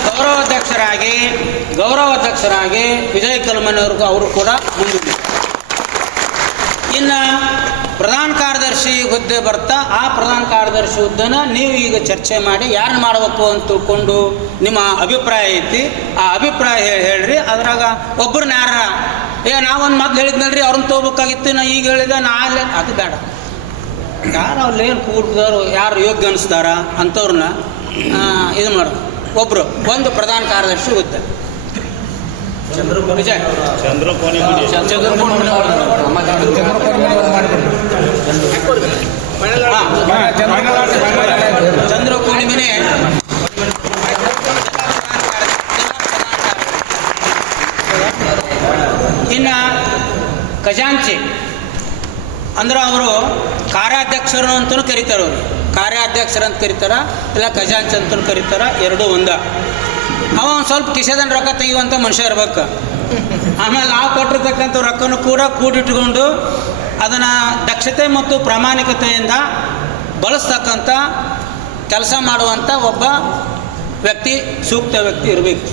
ಗೌರವಾಧ್ಯಕ್ಷರಾಗಿ ವಿಜಯ್ ಕಲ್ಮನವ್ರಿಗೂ ಅವರು ಕೂಡ ಮುಂದುವರಿತಾರೆ. ಇನ್ನು ಪ್ರಧಾನ ಕಾರ್ಯದರ್ಶಿ ಹುದ್ದೆ ಬರ್ತಾ ಆ ಪ್ರಧಾನ ಕಾರ್ಯದರ್ಶಿ ಹುದ್ದೆನ ನೀವು ಈಗ ಚರ್ಚೆ ಮಾಡಿ ಯಾರನ್ನ ಮಾಡಬೇಕು ಅಂತ ತಿಳ್ಕೊಂಡು ನಿಮ್ಮ ಅಭಿಪ್ರಾಯ ಐತಿ. ಆ ಅಭಿಪ್ರಾಯ ಹೇಳ್ರಿ. ಅದ್ರಾಗ ಒಬ್ಬರನ್ನ ನಾವೊಂದು ಮೊದಲು ಹೇಳಿದ್ನಲ್ರಿ ಅವ್ರನ್ನ ತೊಗೋಬೇಕಾಗಿತ್ತು, ನಾ ಈಗ ಹೇಳಿದೆ ನಾಳೆ ಅದು ಬೇಡ. ಯಾರು ಅಲ್ಲಿ ಏನು ಕೂಡಿದವರು ಯಾರು ಯೋಗ್ಯ ಅನಿಸ್ತಾರ ಅಂಥವ್ರನ್ನ ಇದು ಮಾಡೋದು. ಒಂದು ಪ್ರಧಾನ ಕಾರ್ಯದರ್ಶಿ ಹುದ್ದೆ ವಿಜಯ್ ಚಂದ್ರ ಪೂರ್ಣಿಮೆನೇ ಇನ್ನು ಖಜಾಂಚಿ ಅಂದ್ರೆ ಅವರು ಕಾರ್ಯಾಧ್ಯಕ್ಷರು ಅಂತಲೂ ಕರೀತಾರೆ. ಅವರು ಕಾರ್ಯಾಧ್ಯಕ್ಷರು ಅಂತ ಕರೀತಾರ, ಇಲ್ಲ ಖಜಾಂಚಿ ಅಂತಲೂ ಕರೀತಾರ. ಎರಡೂ ಒಂದ. ಅವ ಒಂದು ಸ್ವಲ್ಪ ಕಿಸೆದನ್ ರೊಕ್ಕ ತೆಗೆಯುವಂಥ ಮನುಷ್ಯ ಇರ್ಬೇಕು. ಆಮೇಲೆ ನಾವು ಕೊಟ್ಟಿರ್ತಕ್ಕಂಥ ರೊಕ್ಕನೂ ಕೂಡ ಕೂಡಿಟ್ಕೊಂಡು ಅದನ್ನು ದಕ್ಷತೆ ಮತ್ತು ಪ್ರಾಮಾಣಿಕತೆಯಿಂದ ಬಳಸ್ತಕ್ಕಂಥ ಕೆಲಸ ಮಾಡುವಂಥ ಒಬ್ಬ ವ್ಯಕ್ತಿ, ಸೂಕ್ತ ವ್ಯಕ್ತಿ ಇರಬೇಕು.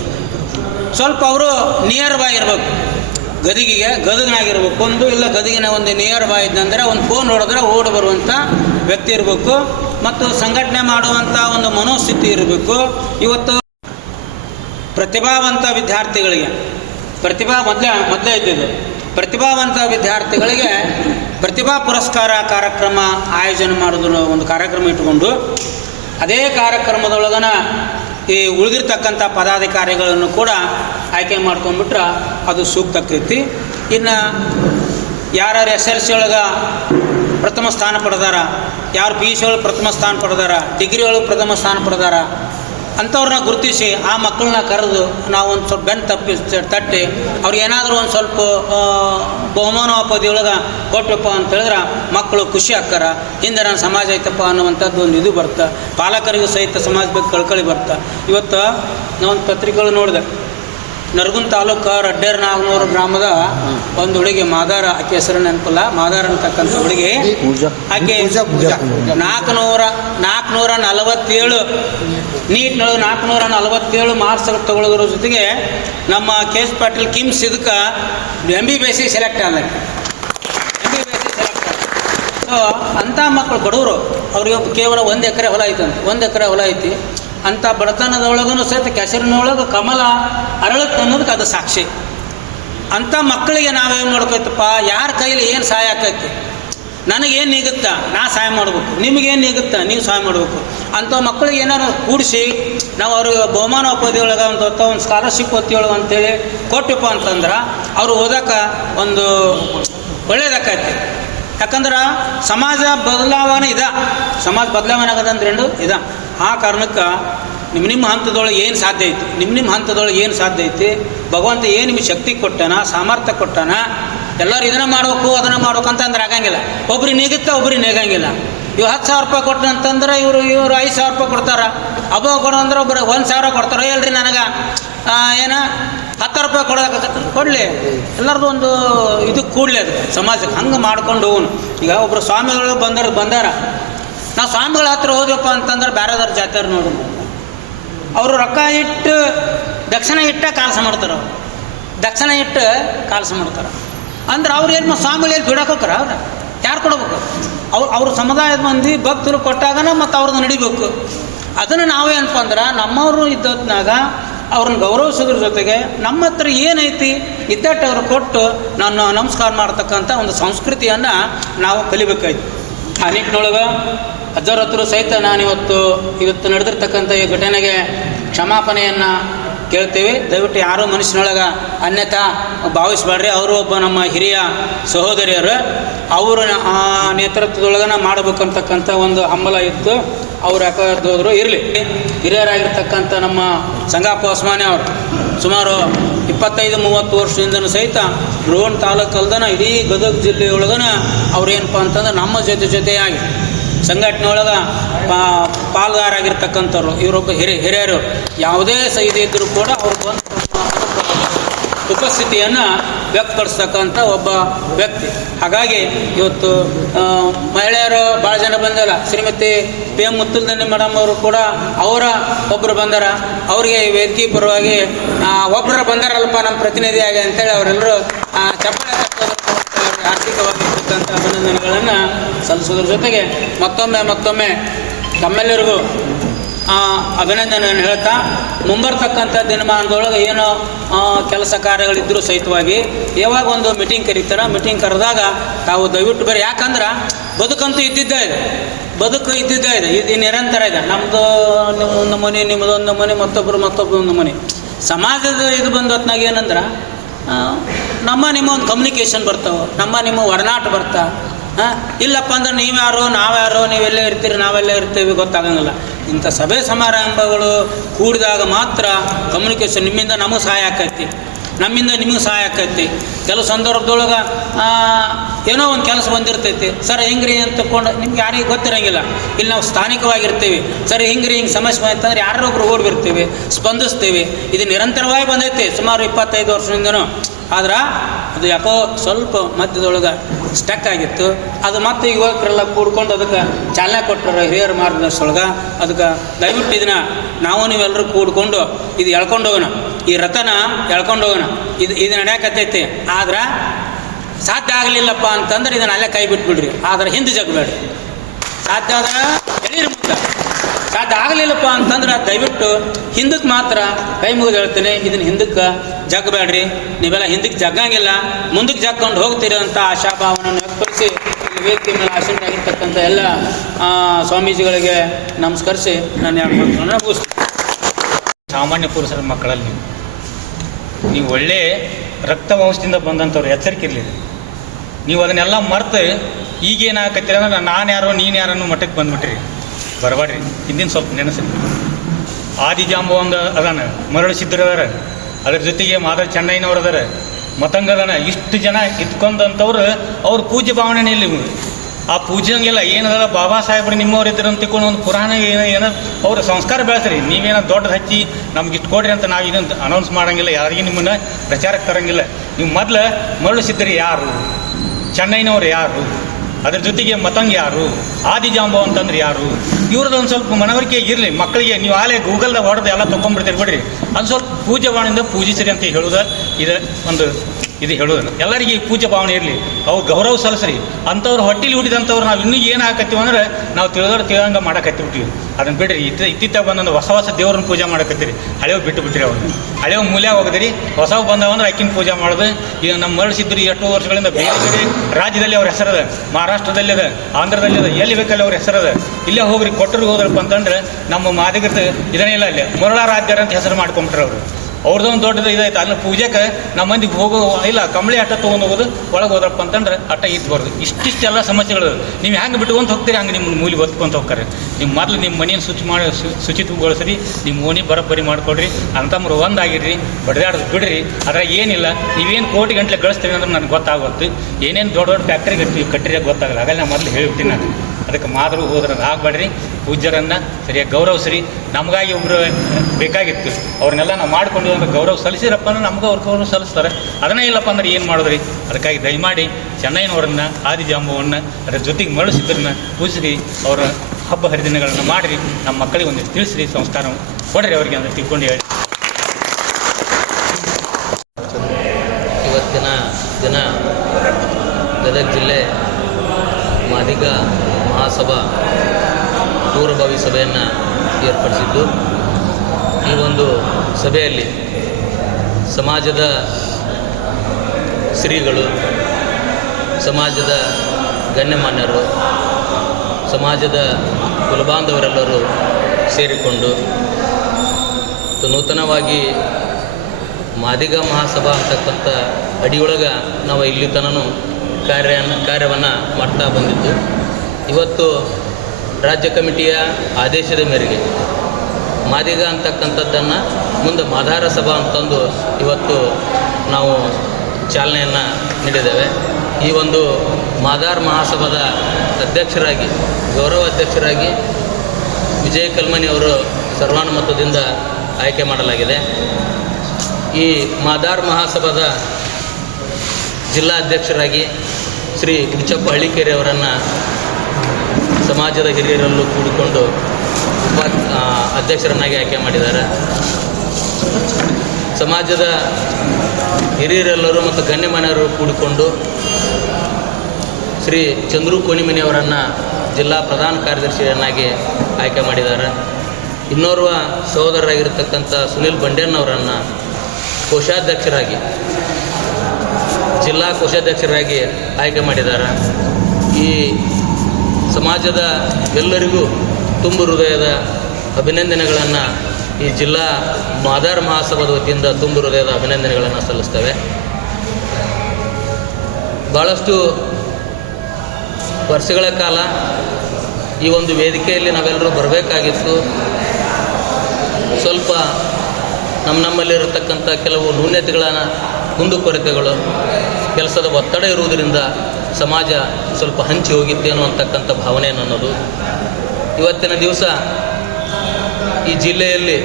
ಸ್ವಲ್ಪ ಅವರು ನಿಯರ್ ಬೈ ಇರಬೇಕು. ಗದಗಿನಾಗಿರ್ಬೇಕು ಒಂದು, ಇಲ್ಲ ಗದಗಿನ ಒಂದು ನಿಯರ್ ಬೈ ಇದ್ದಂದರೆ ಒಂದು ಫೋನ್ ಹೊಡೆದ್ರೆ ಓಡಿ ಬರುವಂಥ ವ್ಯಕ್ತಿ ಇರಬೇಕು. ಮತ್ತು ಸಂಘಟನೆ ಮಾಡುವಂಥ ಒಂದು ಮನೋಸ್ಥಿತಿ ಇರಬೇಕು. ಇವತ್ತು ಪ್ರತಿಭಾವಂತ ವಿದ್ಯಾರ್ಥಿಗಳಿಗೆ ಮೊದಲೇ ಇದ್ದಿದ್ದು ಪ್ರತಿಭಾವಂತ ವಿದ್ಯಾರ್ಥಿಗಳಿಗೆ ಪ್ರತಿಭಾ ಪುರಸ್ಕಾರ ಕಾರ್ಯಕ್ರಮ ಆಯೋಜನೆ ಮಾಡೋದು ಒಂದು ಕಾರ್ಯಕ್ರಮ ಇಟ್ಕೊಂಡು ಅದೇ ಕಾರ್ಯಕ್ರಮದೊಳಗನ ಈ ಉಳಿದಿರ್ತಕ್ಕಂಥ ಪದಾಧಿಕಾರಿಗಳನ್ನು ಕೂಡ ಆಯ್ಕೆ ಮಾಡ್ಕೊಂಡ್ಬಿಟ್ರೆ ಅದು ಸೂಕ್ತಕ್ಕೈತಿ. ಇನ್ನು ಯಾರು SLC ಒಳಗೆ ಪ್ರಥಮ ಸ್ಥಾನ ಪಡೆದಾರ, ಯಾರು PUC ಒಳಗೆ ಪ್ರಥಮ ಸ್ಥಾನ ಪಡೆದಾರ, ಡಿಗ್ರಿ ಒಳಗೆ ಪ್ರಥಮ ಸ್ಥಾನ ಪಡೆದಾರ ಅಂಥವ್ರನ್ನ ಗುರುತಿಸಿ ಆ ಮಕ್ಕಳನ್ನ ಕರೆದು ನಾವು ಒಂದು ಸ್ವಲ್ಪ ಬೆನ್ನು ತಟ್ಟಿ ಅವ್ರಿಗೆ ಏನಾದರೂ ಒಂದು ಸ್ವಲ್ಪ ಬಹುಮಾನೋಪಾದಿಯೊಳಗೆ ಕೊಟ್ಟಪ್ಪ ಅಂತ ಹೇಳಿದ್ರೆ ಮಕ್ಕಳು ಖುಷಿ ಆಗ್ತಾರ. ಹಿಂದೆ ನನ್ನ ಸಮಾಜ ಐತಪ್ಪ ಅನ್ನುವಂಥದ್ದು ಒಂದು ಇದು ಬರ್ತಾ, ಪಾಲಕರಿಗೂ ಸಹಿತ ಸಮಾಜ ಬಗ್ಗೆ ಕಳ್ಕಳಿ ಬರ್ತಾ. ಇವತ್ತು ನಾವೊಂದು ಪತ್ರಿಕೆಗಳು ನೋಡಿದೆ, ನರಗುಂದ ತಾಲೂಕು ರಡ್ಡೇರ್ನಾಗನೂರು ಗ್ರಾಮದ ಒಂದು ಹುಡುಗಿ ಮಾದಾರ, ಆಕೆ ಹೆಸರು ನೆನಪಿಲ್ಲ, ಮಾದಾರ ಅಂತಕ್ಕಂಥ ಹುಡುಗಿ, ಆಕೆ 447 ನೀಟ್ನೊಳಗೆ 447 ಮಾರ್ಕ್ಸ್ ತಗೊಳ್ಳೋದ್ರ ಜೊತೆಗೆ ನಮ್ಮ KS ಪಾಟೀಲ್ ಕಿಮ್ಸ್ ಇದಕ್ಕೆ MBBS ಸೆಲೆಕ್ಟ್ ಆದ. ಸೊ ಅಂಥ ಮಕ್ಕಳು ಬಡವರು, ಅವ್ರಿಗೆ ಕೇವಲ 1 ಎಕರೆ ಹೊಲ ಐತಂತೆ. 1 ಎಕರೆ ಹೊಲ ಐತಿ. ಅಂಥ ಬಡತನದೊಳಗೂ ಸಹಿತ ಕೆಸರಿನೊಳಗೆ ಕಮಲ ಅರಳುತ್ತೆ ಅನ್ನೋದಕ್ಕೆ ಅದು ಸಾಕ್ಷಿ. ಅಂಥ ಮಕ್ಕಳಿಗೆ ನಾವೇನು ಮಾಡ್ಕೋಯ್ತಪ್ಪ, ಯಾರ ಕೈಲಿ ಏನು ಸಹಾಯ ಆಕೈತಿ, ನನಗೇನು ನೀಗುತ್ತಾ ನಾ ಸಹಾಯ ಮಾಡಬೇಕು, ನಿಮಗೇನು ನೀಗುತ್ತಾ ನೀವು ಸಹಾಯ ಮಾಡಬೇಕು. ಅಂಥ ಮಕ್ಕಳಿಗೆ ಏನಾರು ಕೂಡಿಸಿ ನಾವು ಅವ್ರಿಗೆ ಬಹುಮಾನ ಉಪಾಧಿಯೊಳಗೆ ಒಂದು ಸ್ಕಾಲರ್ಶಿಪ್ ಒತ್ತಿಯೊಳಗೆ ಅಂತೇಳಿ ಕೊಟ್ಟಪ್ಪ ಅಂತಂದ್ರೆ ಅವರು ಓದೋಕೆ ಒಂದು ಒಳ್ಳೇದಾಕೈತಿ. ಯಾಕಂದ್ರೆ ಸಮಾಜ ಬದಲಾವಣೆ ಸಮಾಜ ಬದಲಾವಣೆ ಆಗದಂದ್ರೇನು ಆ ಕಾರಣಕ್ಕೆ ನಿಮ್ಮ ಹಂತದೊಳಗೆ ಏನು ಸಾಧ್ಯ ಐತಿ, ನಿಮ್ಮ ಹಂತದೊಳಗೆ ಏನು ಸಾಧ್ಯ ಐತಿ, ಭಗವಂತ ಏನು ನಿಮಗೆ ಶಕ್ತಿ ಕೊಟ್ಟಾನ, ಸಾಮರ್ಥ್ಯ ಕೊಟ್ಟಾನ. ಎಲ್ಲರೂ ಇದನ್ನು ಮಾಡ್ಬೇಕು ಅದನ್ನು ಮಾಡ್ಬೇಕು ಅಂತಂದ್ರೆ ಆಗಂಗಿಲ್ಲ. ಒಬ್ರಿಗೆ ನೀಗುತ್ತೆ, ಒಬ್ರಿಗೆ ನೀಗಂಗಿಲ್ಲ. ಇವು 10,000 ರೂಪಾಯಿ ಕೊಟ್ಟರು ಅಂತಂದ್ರೆ ಇವರು 5,000 ರೂಪಾಯಿ ಕೊಡ್ತಾರೆ. ಹಬ್ಬ ಕೊಡೋಂದ್ರೆ ಒಬ್ಬರು 1,000 ಕೊಡ್ತಾರೆ. ಹೇಳ್ರಿ ನನಗೆ ಏನು 10 ರೂಪಾಯಿ ಕೊಡಲಿ, ಎಲ್ಲರದು ಒಂದು ಇದು ಕೂಡಲೇ ಅದು ಸಮಾಜಕ್ಕೆ ಹಂಗೆ ಮಾಡ್ಕೊಂಡು ಹೋಗೋನು. ಈಗ ಒಬ್ಬರು ಸ್ವಾಮಿಗಳು ಬಂದಾರ, ನಾವು ಸ್ವಾಮಿಗಳ ಹತ್ರ ಹೋದ್ವಪ್ಪ ಅಂತಂದ್ರೆ ಬೇರೆದವ್ರ ಜಾತಿಯವ್ರು ನೋಡು, ಅವರು ರೊಕ್ಕ ಇಟ್ಟು ದಕ್ಷಿಣ ಇಟ್ಟ ಕಾಲ್ಸ ಮಾಡ್ತಾರೆ. ದಕ್ಷಿಣ ಇಟ್ಟು ಕಾಲ್ಸ ಮಾಡ್ತಾರೆ ಅಂದ್ರೆ ಅವ್ರು ಏನು ಸ್ವಾಮಿಗಳು ಎಲ್ಲಿ ಬಿಡಕ್ಕೆ ಹೋಗ್ತಾರ? ಅವ್ರು ಯಾರು ಕೊಡ್ಬೇಕು? ಅವ್ರ ಸಮುದಾಯದ ಮಂದಿ ಭಕ್ತರು ಕೊಟ್ಟಾಗನ ಮತ್ತು ಅವ್ರದ್ದು ನಡಿಬೇಕು. ಅದನ್ನು ನಾವೇನಪ್ಪ ಅಂದ್ರೆ ನಮ್ಮವರು ಇದ್ದೊತ್ನಾಗ ಅವ್ರನ್ನ ಗೌರವಿಸೋದ್ರ ಜೊತೆಗೆ ನಮ್ಮ ಹತ್ರ ಏನೈತಿ ಇದ್ದಟ್ಟು ಅವ್ರು ಕೊಟ್ಟು ನಾನು ನಮಸ್ಕಾರ ಮಾಡ್ತಕ್ಕಂಥ ಒಂದು ಸಂಸ್ಕೃತಿಯನ್ನು ನಾವು ಕಲಿಬೇಕಾಯ್ತು. ಆ ನಿಟ್ಟಿನೊಳಗೆ ಅಜ್ಜರ ಹತ್ರ ಸಹಿತ ನಾನು ಇವತ್ತು ನಡೆದಿರ್ತಕ್ಕಂಥ ಈ ಘಟನೆಗೆ ಕ್ಷಮಾಪಣೆಯನ್ನು ಕೇಳ್ತೀವಿ. ದಯವಿಟ್ಟು ಯಾರೂ ಮನುಷ್ಯನೊಳಗೆ ಅನ್ಯತಾ ಭಾವಿಸಬೇಡ್ರಿ. ಅವರು ಒಬ್ಬ ನಮ್ಮ ಹಿರಿಯ ಸಹೋದರಿಯರು, ಅವರ ನೇತೃತ್ವದೊಳಗನ ಮಾಡಬೇಕಂತಕ್ಕಂಥ ಒಂದು ಹಂಬಲ ಇತ್ತು. ಅವ್ರು ಯಾಕೋದ್ರು ಇರಲಿ. ಹಿರಿಯರಾಗಿರ್ತಕ್ಕಂಥ ನಮ್ಮ ಸಂಗಪ್ಪ ಹೊಸ್ಮಾನೆ ಅವರು ಸುಮಾರು 25-30 ವರ್ಷದಿಂದನೂ ಸಹಿತ ರೋಣ ತಾಲೂಕು ಅಲ್ದನ ಇಡೀ ಗದಗ ಜಿಲ್ಲೆಯೊಳಗನ ಅವ್ರೇನಪ್ಪ ಅಂತಂದ್ರೆ ನಮ್ಮ ಜೊತೆಯಾಗಿ ಸಂಘಟನೆ ಒಳಗೆ ಪಾಲ್ಗಾರಾಗಿರ್ತಕ್ಕಂಥವ್ರು. ಇವರೊಬ್ಬ ಹಿರಿಯರು ಯಾವುದೇ ಸೈದೆ ಇದ್ದರೂ ಕೂಡ ಅವ್ರು ಬಂದು ಉಪಸ್ಥಿತಿಯನ್ನು ವ್ಯಕ್ತಪಡಿಸ್ತಕ್ಕಂಥ ಒಬ್ಬ ವ್ಯಕ್ತಿ. ಹಾಗಾಗಿ ಇವತ್ತು ಮಹಿಳೆಯರು ಭಾಳ ಜನ ಬಂದಲ್ಲ. ಶ್ರೀಮತಿ PM ಮುತ್ತುಲ್ದನಿ ಮೇಡಮ್ ಅವರು ಕೂಡ ಅವರ ಒಬ್ಬರು ಬಂದಾರ. ಅವರಿಗೆ ವೇದಿಕೆ ಪರವಾಗಿ ಒಬ್ಬರು ಬಂದಾರಲ್ಪ ನಮ್ಮ ಪ್ರತಿನಿಧಿಯಾಗಿ ಅಂತೇಳಿ ಅವರೆಲ್ಲರೂ ಚಪ್ಪಾಳೆ ತಟ್ಟೋದಕ್ಕೆ ಆರ್ಥಿಕವಾಗಿರ್ತಕ್ಕಂಥ ಅಭಿನಂದನೆಗಳನ್ನು ಸಲ್ಲಿಸೋದ್ರ ಜೊತೆಗೆ ಮತ್ತೊಮ್ಮೆ ತಮ್ಮೆಲ್ಲರಿಗೂ ಅಭಿನಂದನೆಯನ್ನು ಹೇಳ್ತಾ, ಮುಂಬರ್ತಕ್ಕಂಥ ದಿನಮಾನದೊಳಗೆ ಏನೋ ಕೆಲಸ ಕಾರ್ಯಗಳಿದ್ದರೂ ಸಹಿತವಾಗಿ ಯಾವಾಗ ಒಂದು ಮೀಟಿಂಗ್ ಕರೀತಾರೆ, ಮೀಟಿಂಗ್ ಕರೆದಾಗ ತಾವು ದಯವಿಟ್ಟು ಬೇರೆ. ಯಾಕಂದ್ರೆ ಬದುಕಂತೂ ಇದ್ದಿದ್ದೇ ಇದೆ, ಇದು ನಿರಂತರ ಇದೆ. ನಮ್ಮದು ಒಂದು ಮನೆ, ನಿಮ್ಮದೊಂದು ಮನೆ, ಮತ್ತೊಬ್ಬರೊಂದು ಮನೆ. ಸಮಾಜದ ಇದು ಬಂದ ಹೊತ್ನಾಗ ಏನಂದ್ರೆ ನಿಮ್ಮ ಒಂದು ಕಮ್ಯುನಿಕೇಷನ್ ಬರ್ತಾವೆ, ನಿಮ್ಮ ಒಡನಾಟ ಬರ್ತಾ. ಇಲ್ಲಪ್ಪ ಅಂದ್ರೆ ನೀವ್ಯಾರೋ ನಾವ್ಯಾರೋ, ನೀವೆಲ್ಲೇ ಇರ್ತೀರಿ ನಾವೆಲ್ಲೇ ಇರ್ತೀವಿ ಗೊತ್ತಾಗಂಗಿಲ್ಲ. ಇಂಥ ಸಭೆ ಸಮಾರಂಭಗಳು ಕೂಡಿದಾಗ ಮಾತ್ರ ಕಮ್ಯುನಿಕೇಷನ್. ನಿಮ್ಮಿಂದ ನಮಗೆ ಸಹಾಯ ಆಕೈತಿ, ನಮ್ಮಿಂದ ನಿಮಗೆ ಸಹಾಯ ಆಕೈತಿ. ಕೆಲವು ಸಂದರ್ಭದೊಳಗೆ ಏನೋ ಒಂದು ಕೆಲಸ ಬಂದಿರ್ತೈತಿ, ಸರ್ ಹಿಂಗ್ರಿ ಅಂತ ತಗೊಂಡು ನಿಮ್ಗೆ ಯಾರಿಗೆ ಗೊತ್ತಿರೋಂಗಿಲ್ಲ. ಇಲ್ಲಿ ನಾವು ಸ್ಥಾನಿಕವಾಗಿರ್ತೀವಿ, ಸರಿ ಹಿಂಗೆ ಸಮಸ್ಯೆ ಬಂತಂದ್ರೆ ಯಾರೊಬ್ರು ಓಡ್ಬಿರ್ತೀವಿ, ಸ್ಪಂದಿಸ್ತೀವಿ. ಇದು ನಿರಂತರವಾಗಿ ಬಂದೈತಿ ಸುಮಾರು 25 ವರ್ಷದಿಂದನೂ. ಆದ್ರೆ ಅದು ಯಾಕೋ ಸ್ವಲ್ಪ ಮಧ್ಯದೊಳಗೆ ಸ್ಟಕ್ ಆಗಿತ್ತು. ಅದು ಮತ್ತೆ ಯುವಕರೆಲ್ಲ ಕೂಡ್ಕೊಂಡು ಅದಕ್ಕೆ ಚಾಲನೆ ಕೊಟ್ಟರು ಹಿರಿಯರ ಮಾರ್ಗದರ್ಶನೊಳಗೆ. ಅದಕ್ಕೆ ದಯವಿಟ್ಟು ಇದನ್ನು ನೀವೆಲ್ಲರೂ ಕೂಡ್ಕೊಂಡು ಇದು ಎಳ್ಕೊಂಡು ಹೋಗೋಣ, ಈ ರಥನ ಎಳ್ಕೊಂಡು ಹೋಗೋಣ. ಇದು ನಡೆಯಕತ್ತೈತಿ. ಆದ್ರೆ ಸಾಧ್ಯ ಆಗಲಿಲ್ಲಪ್ಪ ಅಂತಂದ್ರೆ ಇದನ್ನು ಅಲ್ಲೇ ಕೈ ಬಿಟ್ಬಿಡ್ರಿ. ಆದ್ರೆ ಹಿಂದೆ ಜಗಬೇಡ್ರಿ. ಸಾಧ್ಯ ಆದ್ರೆ ಎಳೀರಿ ಮುಂದೆ. ಸಾಧ್ಯ ಆಗಲಿಲ್ಲಪ್ಪ ಅಂತಂದ್ರೆ ದಯವಿಟ್ಟು ಹಿಂದಕ್ಕೆ ಮಾತ್ರ ಕೈ ಮುಗಿದು ಹೇಳ್ತೇನೆ, ಇದನ್ನು ಹಿಂದಕ್ಕೆ ಜಗ್ಬೇಡ್ರಿ. ನೀವೆಲ್ಲ ಹಿಂದಕ್ಕೆ ಜಗ್ಗಂಗಿಲ್ಲ, ಮುಂದಕ್ಕೆ ಜಗ್ಕೊಂಡು ಹೋಗ್ತೀರಿ ಅಂತ ಆಶಾಭಾವನೆಯನ್ನು ವ್ಯಕ್ತಪಡಿಸಿ ವೇದಿಕೆ ಮೇಲೆ ಆಸೀನರಾಗಿರ್ತಕ್ಕಂಥ ಎಲ್ಲ ಸ್ವಾಮೀಜಿಗಳಿಗೆ ನಮಸ್ಕರಿಸಿ ನಾನು ಹೇಳ್ಕೊಳ್ತೀನಿ. ಮುಗಿಸ್ತೀನಿ. ಸಾಮಾನ್ಯ ಪುರುಷರ ಮಕ್ಕಳಲ್ಲಿ ನೀವು ಒಳ್ಳೆ ರಕ್ತವಂಶದಿಂದ ಬಂದಂಥವ್ರು ಎಚ್ಚರಿಕೆ ಇರಲಿ. ನೀವು ಅದನ್ನೆಲ್ಲ ಮರೆತು ಈಗೇನಾಗತ್ತೀರ ಅಂದ್ರೆ ನಾನು ಯಾರೋ ನೀನು ಯಾರನ್ನೋ ಮಟ್ಟಕ್ಕೆ ಬಂದುಬಿಟ್ರಿ. ಬರಬೇಡ್ರಿ. ಹಿಂದಿನ ಸ್ವಲ್ಪ ನೆನೆಸಿ. ಆದಿಜಾಂಬವಂದ ಅದಾನ, ಮರಳು ಸಿದ್ಧರು ಅದಾರ, ಅದ್ರ ಜೊತೆಗೆ ಮಾದರ ಚೆನ್ನೈನವ್ರು ಅದಾರ, ಮತಂಗದನ. ಇಷ್ಟು ಜನ ಇಟ್ಕೊಂಡಂಥವ್ರು ಅವ್ರ ಪೂಜ್ಯ ಭಾವನೆ ಇಲ್ಲ. ಆ ಪೂಜ್ಯಂಗೆಲ್ಲ ಏನದಲ್ಲ ಬಾಬಾ ಸಾಹೇಬ್ರು ನಿಮ್ಮವ್ರು ಇದ್ರು ಅಂತ ತಿಳ್ಕೊಂಡು ಒಂದು ಪುರಾಣ ಏನೋ ಅವ್ರ ಸಂಸ್ಕಾರ ಬೆಳೆಸ್ರಿ. ನೀವೇನೋ ದೊಡ್ಡದು ಹಚ್ಚಿ ನಮ್ಗೆ ಇಷ್ಟು ಕೊಡ್ರಿ ಅಂತ ನಾವು ಇದನ್ನು ಅನೌನ್ಸ್ ಮಾಡೋಂಗಿಲ್ಲ, ಯಾರಿಗೆ ನಿಮ್ಮನ್ನು ಪ್ರಚಾರಕ್ಕೆ ತರೋಂಗಿಲ್ಲ. ನೀವು ಮೊದಲು ಮರಳು ಸಿದ್ಧರು ಯಾರು, ಚೆನ್ನೈನವ್ರು ಯಾರು, ಅದ್ರ ಜೊತೆಗೆ ಮತಂಗ ಯಾರು, ಆದಿಜಾಂಬ ಅಂತಂದ್ರೆ ಯಾರು, ಇವ್ರದ್ದೊಂದು ಸ್ವಲ್ಪ ಮನವರಿಕೆ ಇರಲಿ ಮಕ್ಕಳಿಗೆ. ನೀವು ಆಲೇ ಗೂಗಲ್ದಾಗ ಹೊಡೆದು ಎಲ್ಲ ತೊಗೊಂಡ್ಬಿಡ್ತೀರಿ ಬಿಡ್ರಿ. ಅದು ಸ್ವಲ್ಪ ಪೂಜ್ಯವಾಣಿಂದ ಪೂಜಿಸಿರಿ ಅಂತ ಹೇಳೋದು ಇದು ಒಂದು ಇದು ಹೇಳೋದು. ಎಲ್ಲರಿಗೆ ಪೂಜ್ಯ ಭಾವನೆ ಇರಲಿ, ಅವ್ರು ಗೌರವ ಸಲ್ಲಿಸ್ರಿ. ಅಂಥವ್ರು ಹೊಟ್ಟೆಲಿ ಹುಟ್ಟಿದಂಥವ್ರು ನಾವು ಇನ್ನೂ ಏನು ಹಾಕತ್ತೀವಿ ಅಂದ್ರೆ ನಾವು ತಿಳಿದಂಗೆ ಮಾಡಕತ್ತಿಬಿಟ್ಟಿವಿ. ಅದನ್ನು ಬಿಡ್ರಿ. ಇತ್ತಿತ್ತಾಗ ಬಂದೊಂದು ಹೊಸ ದೇವ್ರನ್ನ ಪೂಜೆ ಮಾಡಕತ್ತೀರಿ. ಹಳೆವು ಬಿಟ್ಟು ಬಿಟ್ಟಿರಿ. ಅವ್ರು ಹಳೆವು ಮೂಲ್ಯ ಹೋಗದ್ರಿ, ಹೊಸವು ಬಂದವಂದ್ರೆ ಅಕ್ಕಿನ ಪೂಜೆ ಮಾಡೋದು. ಈಗ ನಮ್ಮ ಮರಳಿಸಿದ್ರು ಎಷ್ಟೋ ವರ್ಷಗಳಿಂದ ಬೇರೆ ಬೇರೆ ರಾಜ್ಯದಲ್ಲಿ ಅವ್ರ ಹೆಸರದ, ಮಹಾರಾಷ್ಟ್ರದಲ್ಲಿ ಅದ, ಆಂಧ್ರದಲ್ಲಿ ಅದ, ಎಲ್ಲಿ ಬೇಕಲ್ಲಿ ಅವ್ರ ಹೆಸರದ. ಇಲ್ಲೇ ಹೋಗ್ರಿ, ಕೊಟ್ಟರಿಗೆ ಹೋದ್ರಪ್ಪ ಅಂತಂದ್ರೆ ನಮ್ಮ ಮಾದಿಗರದ ಇದನ್ನೇ ಇಲ್ಲ, ಅಲ್ಲಿ ಮುರಳಾರಾಧ್ಯರ ಅಂತ ಹೆಸರು ಮಾಡ್ಕೊಂಬಿಟ್ರೆ ಅವರು. ಅವ್ರದ್ದೊಂದು ದೊಡ್ಡದು ಇದೈತೆ. ಅಲ್ಲಿ ಪೂಜೆಗೆ ನಮ್ಮ ಮಂದಿಗೆ ಹೋಗೋ ಇಲ್ಲ, ಕಂಬಳಿ ಅಟ್ಟ ತೊಗೊಂಡು ಹೋಗೋದು, ಒಳಗೆ ಹೋದ್ರಪ್ಪ ಅಂತಂದ್ರೆ ಅಟ್ಟ ಇದ್ಬಾರ್ದು. ಇಷ್ಟಿಷ್ಟೆಲ್ಲ ಸಮಸ್ಯೆಗಳು ನೀವು ಹೆಂಗೆ ಬಿಟ್ಕೊಂತ ಹೋಗ್ತೀರಿ, ಹಂಗೆ ನಿಮ್ಮ ಮೂಲಿಗೆ ಹೊತ್ಕೊಂತ ಹೋಗ್ತಾರೆ. ನಿಮ್ಮ ಮೊದಲು ನಿಮ್ಮ ಮನೆಯನ್ನು ಶುಚಿತ್ವಗೊಳಿಸ್ರಿ, ನಿಮ್ಮ ಓಣಿ ಬರೋಬ್ಬರಿ ಮಾಡ್ಕೊಡ್ರಿ, ಅಂತಮ್ರು ಒಂದಾಗಿರ್ರಿ, ಬಡ್ದಾಡೋದು ಬಿಡ್ರಿ. ಅದ್ರಾಗ ಏನಿಲ್ಲ, ನೀವೇನು ಕೋಟಿ ಗಂಟಲೆ ಗಳಿಸ್ತೀವಿ ಅಂದ್ರೆ ನನಗೆ ಗೊತ್ತಾಗುತ್ತೆ. ಏನೇನು ದೊಡ್ಡ ದೊಡ್ಡ ಫ್ಯಾಕ್ಟ್ರಿ ಕಟ್ಟಿರೋದು ಗೊತ್ತಾಗಲ್ಲ. ಹಾಗಾಗಿ ನಾನು ಮೊದಲು ಹೇಳಿಬಿಟ್ಟಿನಿ. ನಾನು ಅದಕ್ಕೆ ಮಾದ್ರು ಹೋದ್ರೆ ಆಗಬೇಡ್ರಿ. ಪೂಜ್ಯರನ್ನು ಸರಿಯಾಗಿ ಗೌರವಿಸ್ರಿ. ನಮಗಾಗಿ ಒಬ್ಬರು ಬೇಕಾಗಿತ್ತು, ಅವ್ರನ್ನೆಲ್ಲ ನಾವು ಮಾಡ್ಕೊಂಡು ಅಂದ್ರೆ ಗೌರವ ಸಲ್ಲಿಸಿರಪ್ಪ ಅಂದ್ರೆ ನಮ್ಗೆ ಅವ್ರ ಗೌರವ ಸಲ್ಲಿಸ್ತಾರೆ. ಅದನ್ನೇ ಇಲ್ಲಪ್ಪ ಅಂದ್ರೆ ಏನು ಮಾಡೋದ್ರಿ. ಅದಕ್ಕಾಗಿ ದಯಮಾಡಿ ಚೆನ್ನೈನವರನ್ನು, ಆದಿಜಾಂಬವನ್ನ ಅದರ ಜೊತೆಗೆ ಮರಳಿಸಿದ್ರನ್ನ ಪೂಜಿಸಿ ಅವರ ಹಬ್ಬ ಹರಿದಿನಗಳನ್ನು ಮಾಡಿರಿ. ನಮ್ಮ ಮಕ್ಕಳಿಗೆ ಒಂದು ತಿಳಿಸ್ರಿ, ಸಂಸ್ಕಾರ ಕೊಡ್ರಿ ಅವ್ರಿಗೆ ಅಂತ ತಿಳ್ಕೊಂಡು ಹೇಳಿ. ಇವತ್ತಿನ ದಿನ ಗದಗ ಜಿಲ್ಲೆ ಮಾದಿಗ ಮಹಾಸಭಾ ಪೂರ್ವಭಾವಿ ಸಭೆಯನ್ನು ಏರ್ಪಡಿಸಿದ್ದು, ಈ ಒಂದು ಸಭೆಯಲ್ಲಿ ಸಮಾಜದ ಶ್ರೀಗಳು, ಸಮಾಜದ ಗಣ್ಯಮಾನ್ಯರು, ಸಮಾಜದ ಕುಲಬಾಂಧವರೆಲ್ಲರೂ ಸೇರಿಕೊಂಡು ನೂತನವಾಗಿ ಮಾದಿಗ ಮಹಾಸಭಾ ಅಂತಕ್ಕಂಥ ಅಡಿಯೊಳಗೆ ನಾವು ಇಲ್ಲಿ ತನೂ ಕಾರ್ಯವನ್ನು ಮಾಡ್ತಾ ಬಂದಿದ್ದು. ಇವತ್ತು ರಾಜ್ಯ ಕಮಿಟಿಯ ಆದೇಶದ ಮೇರೆಗೆ ಮಾದಿಗ ಅಂತಕ್ಕಂಥದ್ದನ್ನು ಮುಂದೆ ಮಾದಾರ ಸಭಾ ಅಂತಂದು ಇವತ್ತು ನಾವು ಚಾಲನೆಯನ್ನು ನೀಡಿದ್ದೇವೆ. ಈ ಒಂದು ಮಾದಾರ್ ಮಹಾಸಭಾದ ಅಧ್ಯಕ್ಷರಾಗಿ, ಗೌರವ ಅಧ್ಯಕ್ಷರಾಗಿ ವಿಜಯ ಕಲ್ಮನಿ ಅವರು ಸರ್ವಾನುಮತದಿಂದ ಆಯ್ಕೆ ಮಾಡಲಾಗಿದೆ. ಈ ಮಾದಾರ್ ಮಹಾಸಭಾದ ಜಿಲ್ಲಾ ಅಧ್ಯಕ್ಷರಾಗಿ ಶ್ರೀ ಹುಚ್ಚಪ್ಪ ಹಳ್ಳಿಕೆರೆ ಅವರನ್ನು ಸಮಾಜದ ಹಿರಿಯರಲ್ಲೂ ಕೂಡಿಕೊಂಡು ಅಧ್ಯಕ್ಷರನ್ನಾಗಿ ಆಯ್ಕೆ ಮಾಡಿದ್ದಾರೆ. ಸಮಾಜದ ಹಿರಿಯರೆಲ್ಲರೂ ಮತ್ತು ಗಣ್ಯಮಾನ್ಯರು ಕೂಡಿಕೊಂಡು ಶ್ರೀ ಚಂದ್ರು ಕೋನಿಮನಿಯವರನ್ನು ಜಿಲ್ಲಾ ಪ್ರಧಾನ ಕಾರ್ಯದರ್ಶಿಯನ್ನಾಗಿ ಆಯ್ಕೆ ಮಾಡಿದ್ದಾರೆ. ಇನ್ನೋರ್ವ ಸಹೋದರರಾಗಿರ್ತಕ್ಕಂಥ ಸುನಿಲ್ ಬಂಡೇನ್ನವರನ್ನು ಕೋಶಾಧ್ಯಕ್ಷರಾಗಿ, ಜಿಲ್ಲಾ ಕೋಶಾಧ್ಯಕ್ಷರಾಗಿ ಆಯ್ಕೆ ಮಾಡಿದ್ದಾರೆ. ಈ ಸಮಾಜದ ಎಲ್ಲರಿಗೂ ತುಂಬು ಹೃದಯದ ಅಭಿನಂದನೆಗಳನ್ನು ಈ ಜಿಲ್ಲಾ ಮಾದಾರ್ ಮಹಾಸಭಾದ ವತಿಯಿಂದ ತುಂಬು ಹೃದಯದ ಅಭಿನಂದನೆಗಳನ್ನು ಸಲ್ಲಿಸ್ತೇವೆ. ಭಾಳಷ್ಟು ವರ್ಷಗಳ ಕಾಲ ಈ ಒಂದು ವೇದಿಕೆಯಲ್ಲಿ ನಾವೆಲ್ಲರೂ ಬರಬೇಕಾಗಿತ್ತು. ಸ್ವಲ್ಪ ನಮ್ಮಲ್ಲಿರತಕ್ಕಂಥ ಕೆಲವು ನ್ಯೂನ್ಯತೆಗಳನ್ನು, ಕುಂದುಕೊರತೆಗಳು, ಕೆಲಸದ ಒತ್ತಡ ಇರುವುದರಿಂದ ಸಮಾಜ ಸ್ವಲ್ಪ ಹಂಚಿ ಹೋಗಿತ್ತೇನೋ ಅಂತಕ್ಕಂಥ ಭಾವನೆ ನನ್ನದು. ಇವತ್ತಿನ ದಿವಸ ಈ ಜಿಲ್ಲೆಯಲ್ಲಿ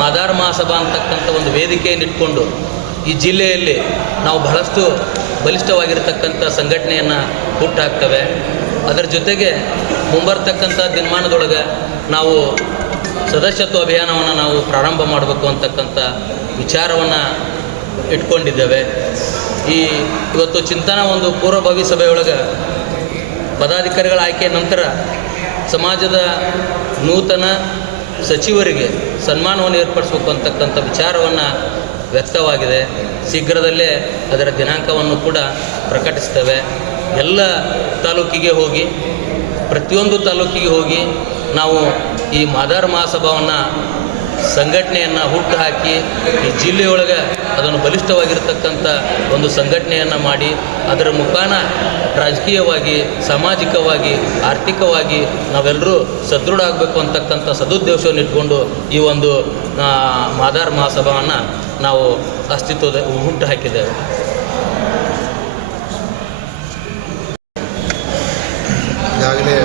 ಮಾದಾರ್ ಮಹಾಸಭಾ ಅಂತಕ್ಕಂಥ ಒಂದು ವೇದಿಕೆಯನ್ನು ಇಟ್ಕೊಂಡು ಈ ಜಿಲ್ಲೆಯಲ್ಲಿ ನಾವು ಬಹಳಷ್ಟು ಬಲಿಷ್ಠವಾಗಿರತಕ್ಕಂಥ ಸಂಘಟನೆಯನ್ನು ಹುಟ್ಟಾಕ್ತೇವೆ. ಅದರ ಜೊತೆಗೆ ಮುಂಬರ್ತಕ್ಕಂಥ ದಿನಮಾನದೊಳಗೆ ನಾವು ಸದಸ್ಯತ್ವ ಅಭಿಯಾನವನ್ನು ನಾವು ಪ್ರಾರಂಭ ಮಾಡಬೇಕು ಅಂತಕ್ಕಂಥ ವಿಚಾರವನ್ನು ಇಟ್ಕೊಂಡಿದ್ದೇವೆ. ಇವತ್ತು ಚಿಂತನಾ ಒಂದು ಪೂರ್ವಭಾವಿ ಸಭೆಯೊಳಗೆ ಪದಾಧಿಕಾರಿಗಳ ಆಯ್ಕೆ ನಂತರ ಸಮಾಜದ ನೂತನ ಸಚಿವರಿಗೆ ಸನ್ಮಾನವನ್ನು ಏರ್ಪಡಿಸಬೇಕು ಅಂತಕ್ಕಂಥ ವಿಚಾರವನ್ನು ವ್ಯಕ್ತವಾಗಿದೆ. ಶೀಘ್ರದಲ್ಲೇ ಅದರ ದಿನಾಂಕವನ್ನು ಕೂಡ ಪ್ರಕಟಿಸ್ತೇವೆ. ಎಲ್ಲ ತಾಲೂಕಿಗೆ ಹೋಗಿ, ಪ್ರತಿಯೊಂದು ತಾಲೂಕಿಗೆ ಹೋಗಿ ನಾವು ಈ ಮಾದಾರ್ ಮಹಾಸಭಾವನ್ನು ಸಂಘಟನೆಯನ್ನು ಹುಟ್ಟು ಹಾಕಿ ಈ ಜಿಲ್ಲೆಯೊಳಗೆ ಅದನ್ನು ಬಲಿಷ್ಠವಾಗಿರ್ತಕ್ಕಂಥ ಒಂದು ಸಂಘಟನೆಯನ್ನು ಮಾಡಿ ಅದರ ಮುಖಾನ ರಾಜಕೀಯವಾಗಿ, ಸಾಮಾಜಿಕವಾಗಿ, ಆರ್ಥಿಕವಾಗಿ ನಾವೆಲ್ಲರೂ ಸದೃಢ ಆಗಬೇಕು ಅಂತಕ್ಕಂಥ ಸದುದ್ದೇಶವನ್ನು ಇಟ್ಕೊಂಡು ಈ ಒಂದು ಮಾದಾರ್ ಮಹಾಸಭಾವನ್ನು ನಾವು ಅಸ್ತಿತ್ವದ ಹುಟ್ಟು ಹಾಕಿದ್ದೇವೆ. ಈಗಾಗಲೇ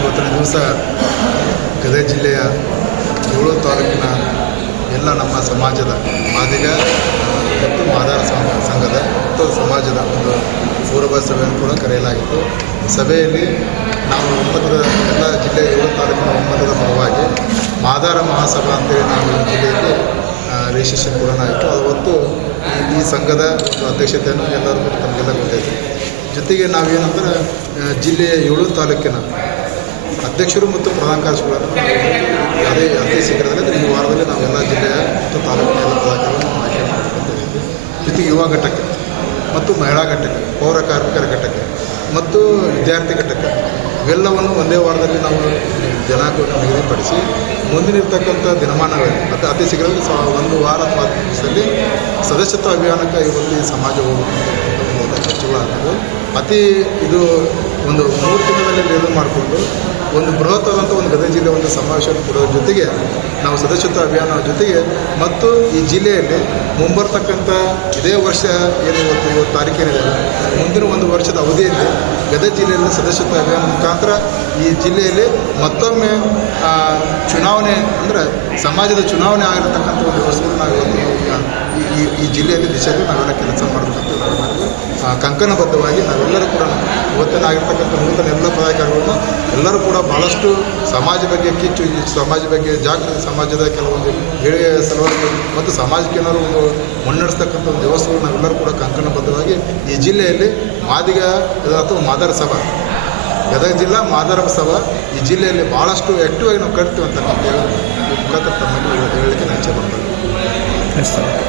ಇವತ್ತಿನ ದಿವಸ ಗದಗ ಜಿಲ್ಲೆಯ 7 ತಾಲೂಕಿನ ಎಲ್ಲ ನಮ್ಮ ಸಮಾಜದ ಮಾದಿಗ ಮತ್ತು ಮಾದಾರ ಸಂಘದ ಮತ್ತು ಸಮಾಜದ ಒಂದು ಪೂರ್ವ ಸಭೆಯನ್ನು ಕೂಡ ಕರೆಯಲಾಗಿತ್ತು. ಸಭೆಯಲ್ಲಿ ನಾವು ಒಮ್ಮತದ ಎಲ್ಲ ಜಿಲ್ಲೆಯ 7 ತಾಲೂಕಿನ ಒಮ್ಮತದ ಪರವಾಗಿ ಮಾದಾರ ಮಹಾಸಭಾ ಅಂತೇಳಿ ನಾವು ಈ ಜಿಲ್ಲೆಯಲ್ಲಿ ರಿಜಿಸ್ಟ್ರೇಷನ್ ಕೂಡ ಆಯಿತು. ಅವತ್ತು ಈ ಸಂಘದ ಒಂದು ಅಧ್ಯಕ್ಷತೆಯನ್ನು ಎಲ್ಲರಿಗೂ ತಮಗೆಲ್ಲ ಗೊತ್ತೈತೆ. ಜೊತೆಗೆ ನಾವೇನಂದ್ರೆ ಜಿಲ್ಲೆಯ 7 ತಾಲೂಕಿನ ಅಧ್ಯಕ್ಷರು ಮತ್ತು ಪ್ರಧಾನ ಕಾರ್ಯದರ್ಶಿಗಳನ್ನು ಅತಿ ಶೀಘ್ರದಲ್ಲಿ ಅಂದರೆ ಈ ವಾರದಲ್ಲಿ ನಾವೆಲ್ಲ ಜಿಲ್ಲೆಯ ಮತ್ತು ತಾಲೂಕಿನ ಎಲ್ಲ ಪದಾಧಿಕಾರಿಗಳನ್ನು ಆಯ್ಕೆ ಮಾಡಿಕೊಂಡಿದ್ದೀವಿ. ಜೊತೆಗೆ ಯುವ ಘಟಕ ಮತ್ತು ಮಹಿಳಾ ಘಟಕ, ಪೌರ ಕಾರ್ಮಿಕರ ಘಟಕ ಮತ್ತು ವಿದ್ಯಾರ್ಥಿ ಘಟಕ ಇವೆಲ್ಲವನ್ನು ಒಂದೇ ವಾರದಲ್ಲಿ ನಾವು ದಿನಾಂಕವನ್ನು ನಿಗದಿಪಡಿಸಿ ಮುಂದಿನಿರ್ತಕ್ಕಂಥ ದಿನಮಾನಗಳಲ್ಲಿ ಮತ್ತು ಅತಿ ಶೀಘ್ರದಲ್ಲಿ 1 ವಾರ ಅಥವಾ 10 ದಿವಸದಲ್ಲಿ ಸದಸ್ಯತ್ವ ಅಭಿಯಾನಕ್ಕೆ ಇವತ್ತು ಈ ಸಮಾಜ ಹೋಗುವಂಥ ಚರ್ಚೆಗಳಾಗ್ತವೆ. ಇದು ಒಂದು 3 ದಿನದಲ್ಲಿ ನಿರ್ಧಾರ ಮಾಡಿಕೊಂಡು ಒಂದು ಬೃಹತ್ತಾದಂಥ ಒಂದು ಗದಗ ಜಿಲ್ಲೆ ಒಂದು ಸಮಾವೇಶವನ್ನು ಕೊಡೋದ್ರ ಜೊತೆಗೆ ನಾವು ಸದಸ್ಯತ್ವ ಅಭಿಯಾನ ಜೊತೆಗೆ ಮತ್ತು ಈ ಜಿಲ್ಲೆಯಲ್ಲಿ ಮುಂಬರ್ತಕ್ಕಂಥ ಇದೇ ವರ್ಷ ಏನು ಇವತ್ತು ತಾರೀಕೇನಿದೆ ಮುಂದಿನ ಒಂದು ವರ್ಷದ ಅವಧಿಯಲ್ಲಿ ಗದಗ ಜಿಲ್ಲೆಯಲ್ಲಿ ಸದಸ್ಯತ್ವ ಅಭಿಯಾನ ಮುಖಾಂತರ ಈ ಜಿಲ್ಲೆಯಲ್ಲಿ ಮತ್ತೊಮ್ಮೆ ಚುನಾವಣೆ ಅಂದರೆ ಸಮಾಜದ ಚುನಾವಣೆ ಆಗಿರತಕ್ಕಂಥ ಒಂದು ವ್ಯವಸ್ಥೆಯನ್ನು ನಾವು ಇವತ್ತು ಈ ಜಿಲ್ಲೆಯಲ್ಲಿ ದಿಶೆಯಲ್ಲಿ ನಾವೆಲ್ಲ ಕೆಲಸ ಮಾಡಬೇಕಂತ ಕಂಕಣಬದ್ಧವಾಗಿ ನಾವೆಲ್ಲರೂ ಕೂಡ ಇವತ್ತಿನ ಆಗಿರ್ತಕ್ಕಂಥ ನೂತನ ಎಲ್ಲ ಪದಾಧಿಕಾರಿಗಳನ್ನು ಎಲ್ಲರೂ ಕೂಡ ಭಾಳಷ್ಟು ಸಮಾಜ ಬಗ್ಗೆ ಕಿಚ್ಚು, ಈ ಸಮಾಜ ಬಗ್ಗೆ ಜಾಗೃತಿ, ಸಮಾಜದ ಕೆಲವೊಂದು ಏಳಿಗೆ ಸಲುವಾಗಿ ಮತ್ತು ಸಮಾಜಕ್ಕೆ ಏನಾದರೂ ಒಂದು ಮುನ್ನಡೆಸ್ತಕ್ಕಂಥ ಒಂದು ವ್ಯವಸ್ಥೆಗಳು ನಾವೆಲ್ಲರೂ ಕೂಡ ಕಂಕಣಬದ್ಧವಾಗಿ ಈ ಜಿಲ್ಲೆಯಲ್ಲಿ ಮಾದಿಗ ಅಥವಾ ಮಾದರ ಸಭಾ, ಗದಗ ಜಿಲ್ಲಾ ಮಾದರ ಸಭಾ ಈ ಜಿಲ್ಲೆಯಲ್ಲಿ ಭಾಳಷ್ಟು ಆ್ಯಕ್ಟಿವ್ ಆಗಿ ನಾವು ಕಟ್ತೀವಿ ಅಂತಕ್ಕಂಥ ಈ ಮುಖಾಂತರ ತಮ್ಮಲ್ಲಿ ಹೇಳಲಿಕ್ಕೆ ನಾನು ಇಚ್ಛೆ ಮಾಡ್ತಾರೆ.